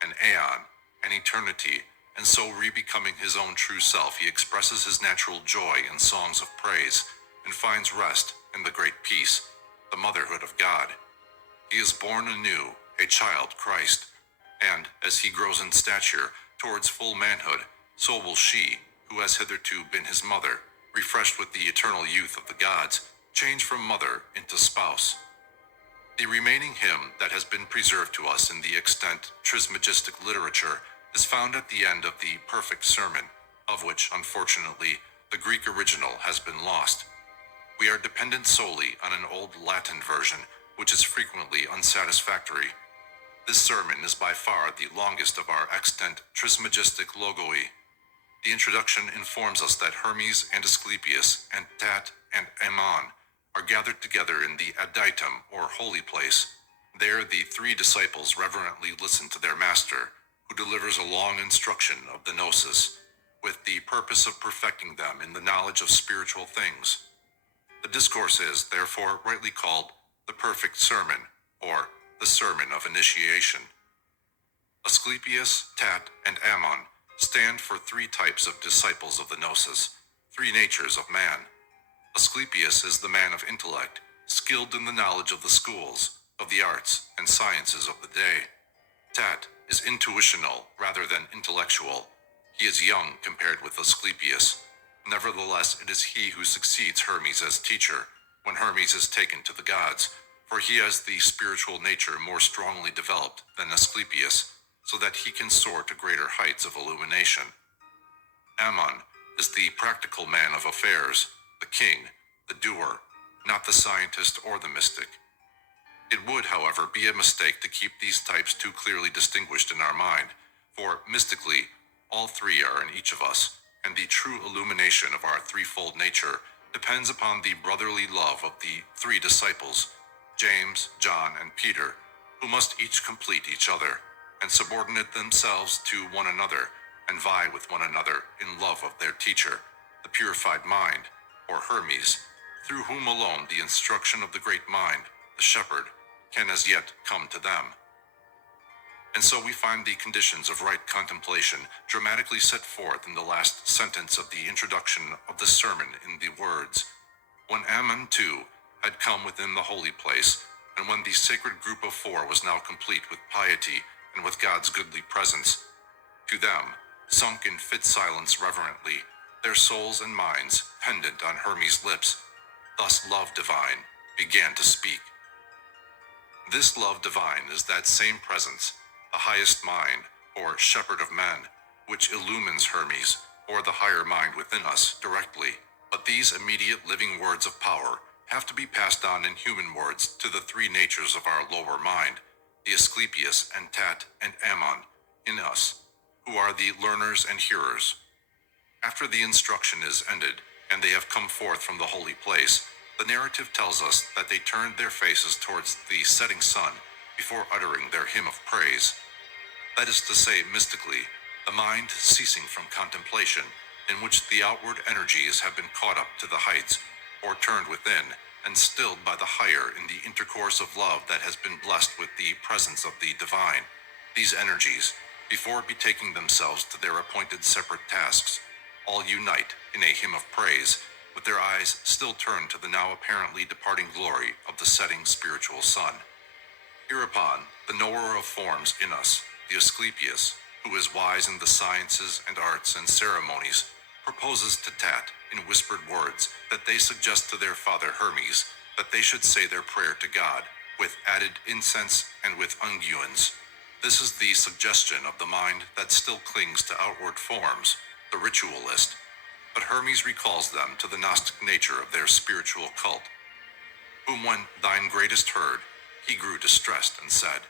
an aeon, an eternity, and so re-becoming his own true self, he expresses his natural joy in songs of praise, and finds rest in the great peace, the motherhood of God. He is born anew, a child Christ, and, as he grows in stature towards full manhood, so will she, who has hitherto been his mother, refreshed with the eternal youth of the gods, change from mother into spouse. The remaining hymn that has been preserved to us in the extant Trismegistic literature is found at the end of the perfect sermon, of which, unfortunately, the Greek original has been lost. We are dependent solely on an old Latin version, which is frequently unsatisfactory. This sermon is by far the longest of our extant Trismegistic logoi. The introduction informs us that Hermes and Asclepius and Tat and Ammon are gathered together in the Aditum, or holy place. There the three disciples reverently listen to their master, who delivers a long instruction of the Gnosis, with the purpose of perfecting them in the knowledge of spiritual things. The discourse is, therefore, rightly called the perfect sermon, or the sermon of initiation. Asclepius, Tat, and Ammon stand for three types of disciples of the Gnosis, three natures of man. Asclepius is the man of intellect, skilled in the knowledge of the schools, of the arts, and sciences of the day. Tat is intuitional rather than intellectual. He is young compared with Asclepius. Nevertheless, it is he who succeeds Hermes as teacher, when Hermes is taken to the gods, for he has the spiritual nature more strongly developed than Asclepius, so that he can soar to greater heights of illumination. Ammon is the practical man of affairs, the king, the doer, not the scientist or the mystic. It would, however, be a mistake to keep these types too clearly distinguished in our mind, for mystically, all three are in each of us, and the true illumination of our threefold nature depends upon the brotherly love of the three disciples, James, John, and Peter, who must each complete each other, and subordinate themselves to one another, and vie with one another in love of their teacher, the purified mind, or Hermes, through whom alone the instruction of the great mind, the shepherd, can as yet come to them. And so we find the conditions of right contemplation dramatically set forth in the last sentence of the introduction of the sermon in the words, "When Ammon too had come within the holy place, and when the sacred group of four was now complete with piety and with God's goodly presence, to them, sunk in fit silence reverently, their souls and minds pendant on Hermes' lips, thus love divine began to speak." This love divine is that same presence, the highest mind, or shepherd of men, which illumines Hermes, or the higher mind within us, directly. But these immediate living words of power have to be passed on in human words to the three natures of our lower mind, the Asclepius and Tat and Ammon, in us, who are the learners and hearers. After the instruction is ended, and they have come forth from the holy place, the narrative tells us that they turned their faces towards the setting sun before uttering their hymn of praise. That is to say, mystically, the mind ceasing from contemplation, in which the outward energies have been caught up to the heights, or turned within, and stilled by the higher in the intercourse of love that has been blessed with the presence of the divine. These energies, before betaking themselves to their appointed separate tasks, all unite in a hymn of praise, with their eyes still turned to the now apparently departing glory of the setting spiritual sun. Hereupon, the knower of forms in us, the Asclepius, who is wise in the sciences and arts and ceremonies, proposes to Tat, in whispered words, that they suggest to their father Hermes that they should say their prayer to God, with added incense and with unguents. This is the suggestion of the mind that still clings to outward forms, the ritualist, but Hermes recalls them to the Gnostic nature of their spiritual cult, whom when thine greatest heard, he grew distressed and said,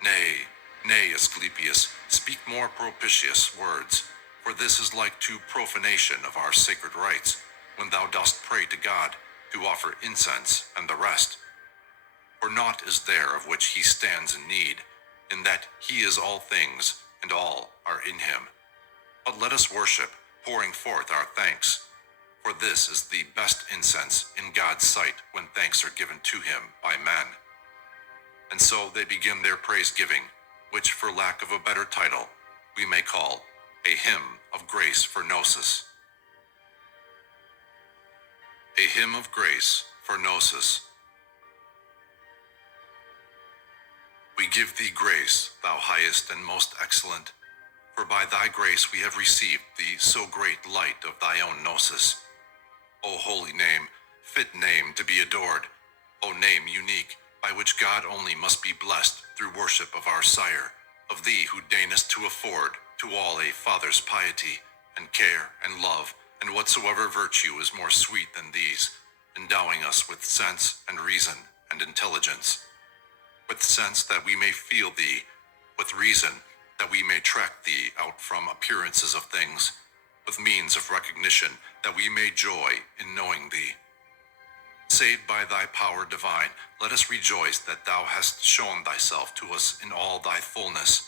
"Nay, nay, Asclepius, speak more propitious words, for this is like to profanation of our sacred rites, when thou dost pray to God, to offer incense and the rest. For naught is there of which he stands in need, in that he is all things, and all are in him. But let us worship, pouring forth our thanks, for this is the best incense in God's sight when thanks are given to him by men." And so they begin their praise-giving, which, for lack of a better title, we may call a hymn of grace for Gnosis. A hymn of grace for Gnosis. We give thee grace, thou highest and most excellent, for by thy grace we have received the so great light of thy own Gnosis. O holy name, fit name to be adored, O name unique, by which God only must be blessed through worship of our Sire, of thee who deignest to afford to all a father's piety, and care, and love, and whatsoever virtue is more sweet than these, endowing us with sense, and reason, and intelligence. With sense that we may feel thee, with reason that we may track thee out from appearances of things, with means of recognition that we may joy in knowing thee. Saved by thy power divine, let us rejoice that thou hast shown thyself to us in all thy fullness.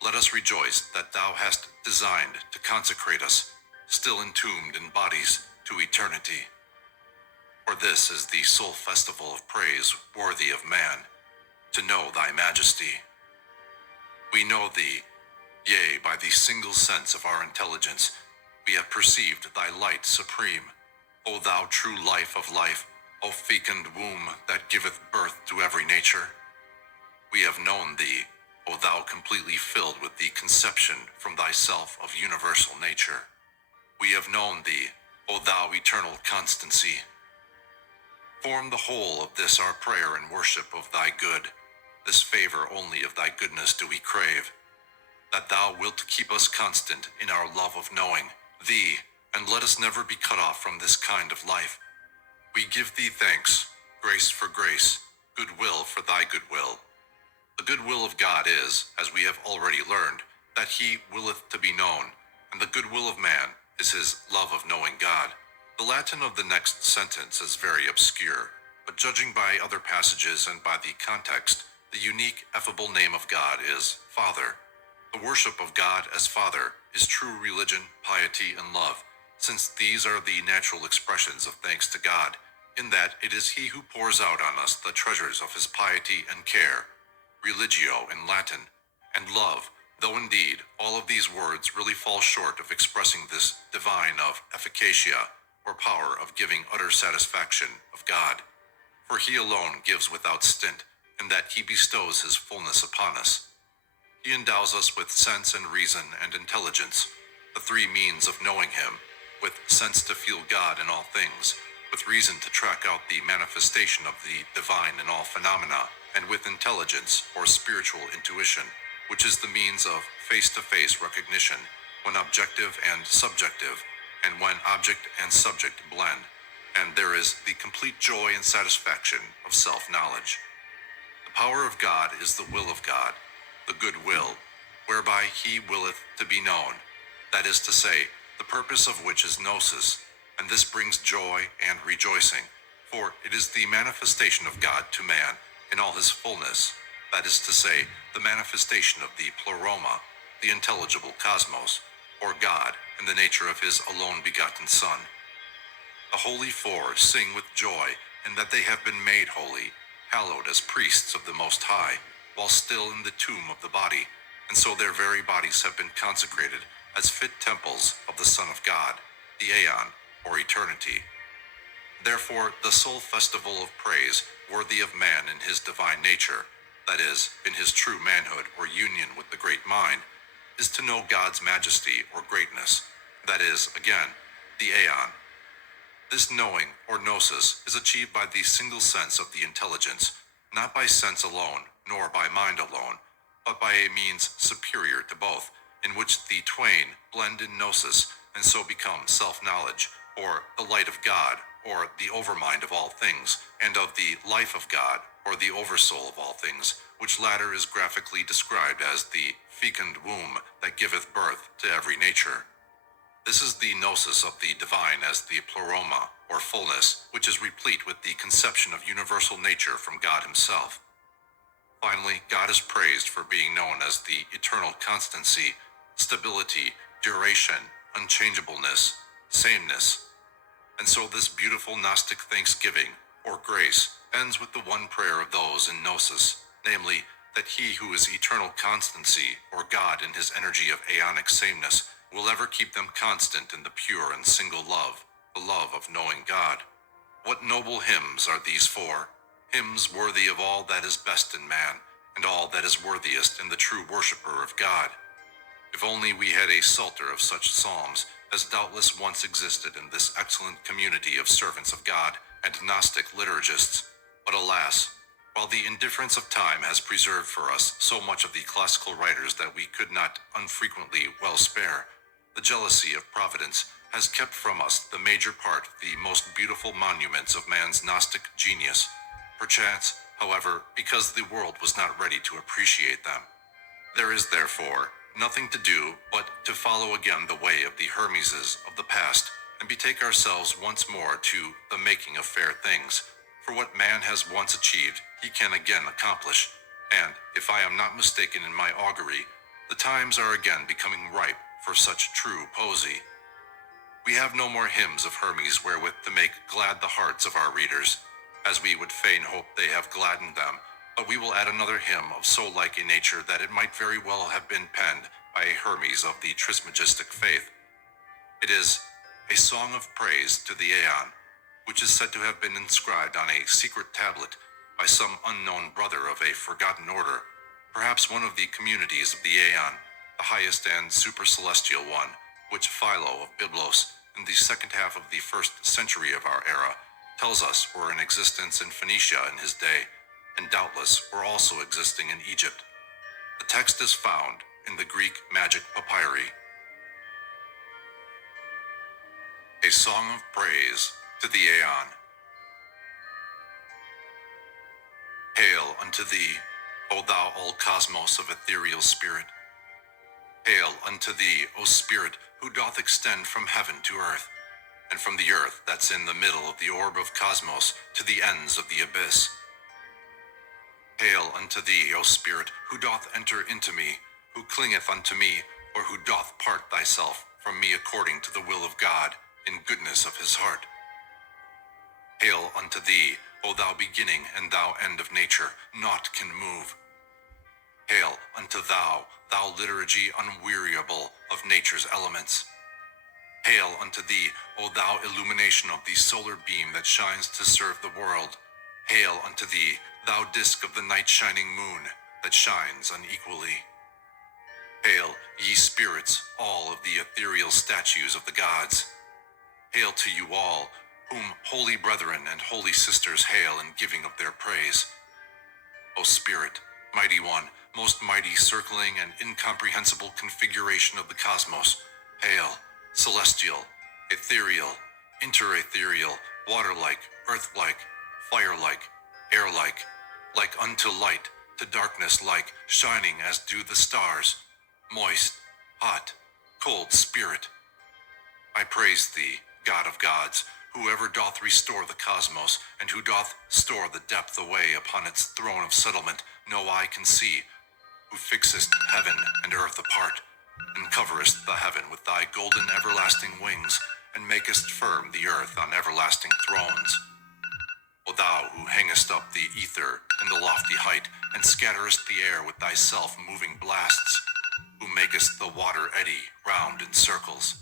Let us rejoice that thou hast designed to consecrate us, still entombed in bodies, to eternity. For this is the sole festival of praise worthy of man, to know thy majesty. We know thee, yea, by the single sense of our intelligence, we have perceived thy light supreme, O thou true life of life, O fecund womb that giveth birth to every nature. We have known thee, O thou completely filled with the conception from thyself of universal nature. We have known thee, O thou eternal constancy. Form the whole of this our prayer and worship of thy good. This favor only of thy goodness do we crave, that thou wilt keep us constant in our love of knowing thee, and let us never be cut off from this kind of life. We give thee thanks, grace for grace, goodwill for thy goodwill. The goodwill of God is, as we have already learned, that he willeth to be known, and the goodwill of man is his love of knowing God. The Latin of the next sentence is very obscure, but judging by other passages and by the context, the unique, effable name of God is Father. The worship of God as Father is true religion, piety, and love, since these are the natural expressions of thanks to God, in that it is He who pours out on us the treasures of His piety and care, religio in Latin, and love, though indeed all of these words really fall short of expressing this divine of efficacia, or power of giving utter satisfaction of God. For He alone gives without stint, in that He bestows His fullness upon us. He endows us with sense and reason and intelligence, the three means of knowing Him, with sense to feel God in all things, with reason to track out the manifestation of the divine in all phenomena, and with intelligence or spiritual intuition, which is the means of face-to-face recognition, when objective and subjective, and when object and subject blend, and there is the complete joy and satisfaction of self-knowledge. The power of God is the will of God, the good will, whereby He willeth to be known, that is to say, the purpose of which is gnosis, and this brings joy and rejoicing, for it is the manifestation of God to man in all His fullness, that is to say, the manifestation of the pleroma, the intelligible cosmos, or God in the nature of His alone begotten Son. The holy four sing with joy in that they have been made holy, hallowed as priests of the Most High, while still in the tomb of the body, and so their very bodies have been consecrated as fit temples of the Son of God, the aeon, or eternity. Therefore, the sole festival of praise worthy of man in his divine nature, that is, in his true manhood or union with the great mind, is to know God's majesty or greatness, that is, again, the aeon. This knowing, or gnosis, is achieved by the single sense of the intelligence, not by sense alone, nor by mind alone, but by a means superior to both, in which the twain blend in gnosis, and so become self-knowledge, or the light of God, or the overmind of all things, and of the life of God, or the oversoul of all things, which latter is graphically described as the fecund womb that giveth birth to every nature. This is the gnosis of the divine as the pleroma, or fullness, which is replete with the conception of universal nature from God Himself. Finally, God is praised for being known as the eternal constancy, stability, duration, unchangeableness, sameness. And so this beautiful Gnostic thanksgiving, or grace, ends with the one prayer of those in gnosis, namely, that He who is eternal constancy, or God in His energy of aeonic sameness, will ever keep them constant in the pure and single love, the love of knowing God. What noble hymns are these four, hymns worthy of all that is best in man, and all that is worthiest in the true worshipper of God. If only we had a psalter of such psalms, as doubtless once existed in this excellent community of servants of God and Gnostic liturgists. But alas, while the indifference of time has preserved for us so much of the classical writers that we could not unfrequently well spare, the jealousy of Providence has kept from us the major part of the most beautiful monuments of man's Gnostic genius, perchance, however, because the world was not ready to appreciate them. There is, therefore, nothing to do but to follow again the way of the Hermeses of the past, and betake ourselves once more to the making of fair things, for what man has once achieved he can again accomplish, and, if I am not mistaken in my augury, the times are again becoming ripe for such true poesy. We have no more hymns of Hermes wherewith to make glad the hearts of our readers, as we would fain hope they have gladdened them, but we will add another hymn of so like a nature that it might very well have been penned by a Hermes of the Trismegistic faith. It is a song of praise to the Aeon, which is said to have been inscribed on a secret tablet by some unknown brother of a forgotten order, perhaps one of the communities of the Aeon, the highest and supercelestial one, which Philo of Byblos, in the second half of the 1st century of our era, tells us were in existence in Phoenicia in his day, and doubtless were also existing in Egypt. The text is found in the Greek magic papyri. A song of praise to the Aeon. Hail unto thee, O thou all cosmos of ethereal spirit. Hail unto thee, O Spirit, who doth extend from heaven to earth, and from the earth that's in the middle of the orb of cosmos to the ends of the abyss. Hail unto thee, O Spirit, who doth enter into me, who clingeth unto me, or who doth part thyself from me according to the will of God, in goodness of his heart. Hail unto thee, O thou beginning and thou end of nature, naught can move. Hail unto thou, thou liturgy unweariable of nature's elements. Hail unto thee, O thou illumination of the solar beam that shines to serve the world. Hail unto thee, thou disk of the night-shining moon that shines unequally. Hail, ye spirits, all of the ethereal statues of the gods. Hail to you all, whom holy brethren and holy sisters hail in giving of their praise. O Spirit, mighty one, most mighty circling and incomprehensible configuration of the cosmos, hail, celestial, ethereal, inter-ethereal, water-like, earth-like, fire-like, air-like, like unto light, to darkness-like, shining as do the stars, moist, hot, cold Spirit. I praise thee, God of gods, whoever doth restore the cosmos, and who doth store the depth away upon its throne of settlement, no eye can see, who fixest heaven and earth apart, and coverest the heaven with thy golden everlasting wings, and makest firm the earth on everlasting thrones. O thou who hangest up the ether in the lofty height, and scatterest the air with thy self-moving blasts, who makest the water eddy round in circles.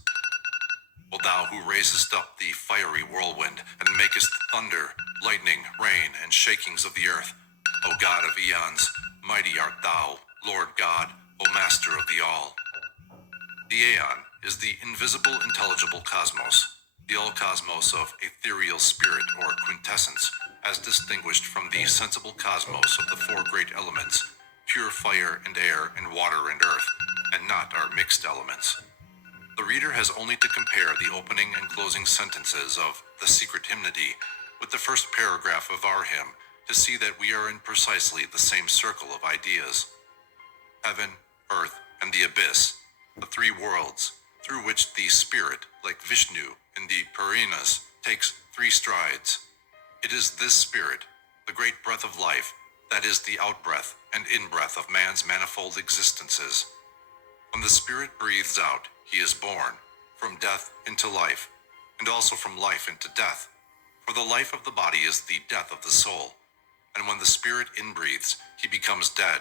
O thou who raisest up the fiery whirlwind, and makest thunder, lightning, rain, and shakings of the earth, O God of eons, mighty art thou, Lord God, O Master of the all. The aeon is the invisible intelligible cosmos, the all-cosmos of ethereal spirit or quintessence, as distinguished from the sensible cosmos of the four great elements, pure fire and air and water and earth, and not our mixed elements. The reader has only to compare the opening and closing sentences of the Secret Hymnody with the first paragraph of our hymn to see that we are in precisely the same circle of ideas. Heaven, earth, and the abyss, the three worlds, through which the spirit, like Vishnu in the Puranas, takes three strides. It is this spirit, the great breath of life, that is the outbreath and inbreath of man's manifold existences. When the spirit breathes out, he is born, from death into life, and also from life into death. For the life of the body is the death of the soul. And when the spirit inbreathes, he becomes dead,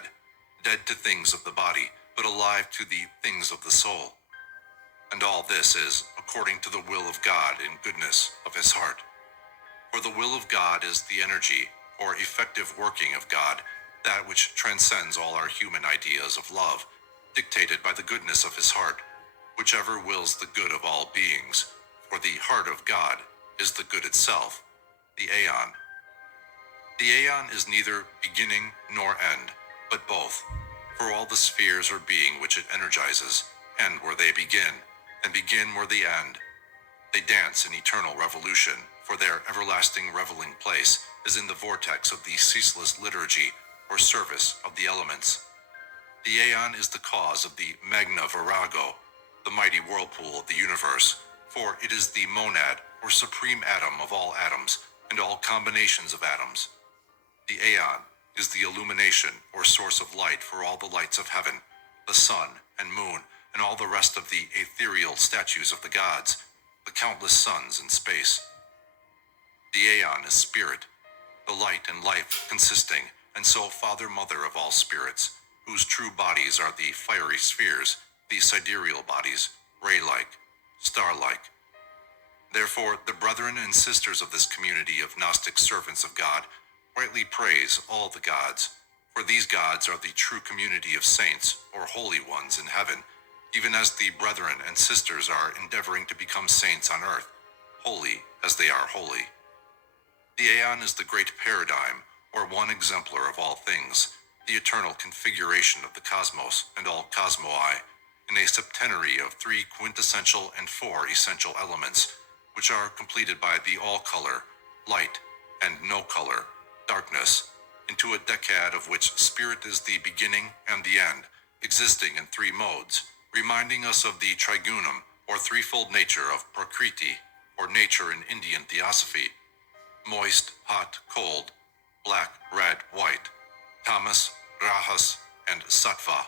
dead to things of the body, but alive to the things of the soul. And all this is according to the will of God in goodness of his heart. For the will of God is the energy or effective working of God, that which transcends all our human ideas of love, dictated by the goodness of his heart, whichever wills the good of all beings, for the heart of God is the good itself, the aeon. The aeon is neither beginning nor end, but both, for all the spheres or being which it energizes, end where they begin, and begin where they end. They dance in eternal revolution, for their everlasting reveling place is in the vortex of the ceaseless liturgy or service of the elements. The aeon is the cause of the magna virago, the mighty whirlpool of the universe, for it is the monad or supreme atom of all atoms and all combinations of atoms. The aeon is the illumination or source of light for all the lights of heaven, the sun and moon, and all the rest of the ethereal statues of the gods, the countless suns in space. The aeon is spirit, the light and life consisting, and so father mother of all spirits, whose true bodies are the fiery spheres, the sidereal bodies, ray-like, star-like. Therefore, the brethren and sisters of this community of Gnostic servants of God rightly praise all the gods, for these gods are the true community of saints or holy ones in heaven, even as the brethren and sisters are endeavoring to become saints on earth, holy as they are holy. The aeon is the great paradigm, or one exemplar of all things, the eternal configuration of the cosmos and all cosmoi, in a septenary of three quintessential and four essential elements, which are completed by the all-color, light, and no-color, darkness, into a decad of which spirit is the beginning and the end, existing in three modes, reminding us of the trigunum, or threefold nature of Prakriti, or nature in Indian theosophy, moist, hot, cold, black, red, white, tamas, rajas, and sattva.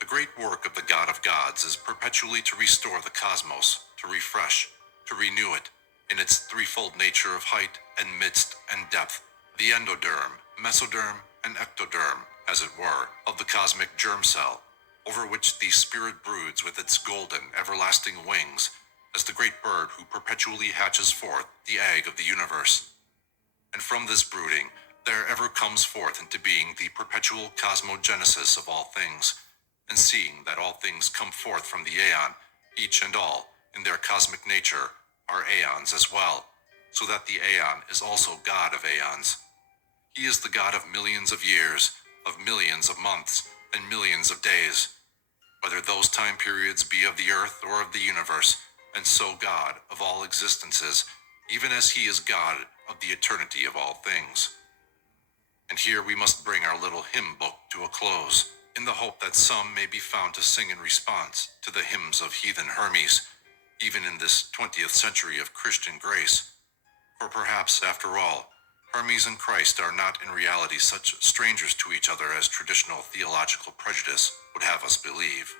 The great work of the God of gods is perpetually to restore the cosmos, to refresh, to renew it in its threefold nature of height and midst and depth, the endoderm, mesoderm, and ectoderm, as it were, of the cosmic germ cell, over which the spirit broods with its golden, everlasting wings, as the great bird who perpetually hatches forth the egg of the universe. And from this brooding, there ever comes forth into being the perpetual cosmogenesis of all things, and seeing that all things come forth from the aeon, each and all, in their cosmic nature, are aeons as well, so that the aeon is also God of aeons. He is the God of millions of years, of millions of months, and millions of days, whether those time periods be of the earth or of the universe, and so God of all existences, even as he is God of the eternity of all things. And here we must bring our little hymn book to a close, in the hope that some may be found to sing in response to the hymns of heathen Hermes, even in this 20th century of Christian grace. For perhaps, after all, Hermes and Christ are not in reality such strangers to each other as traditional theological prejudice would have us believe.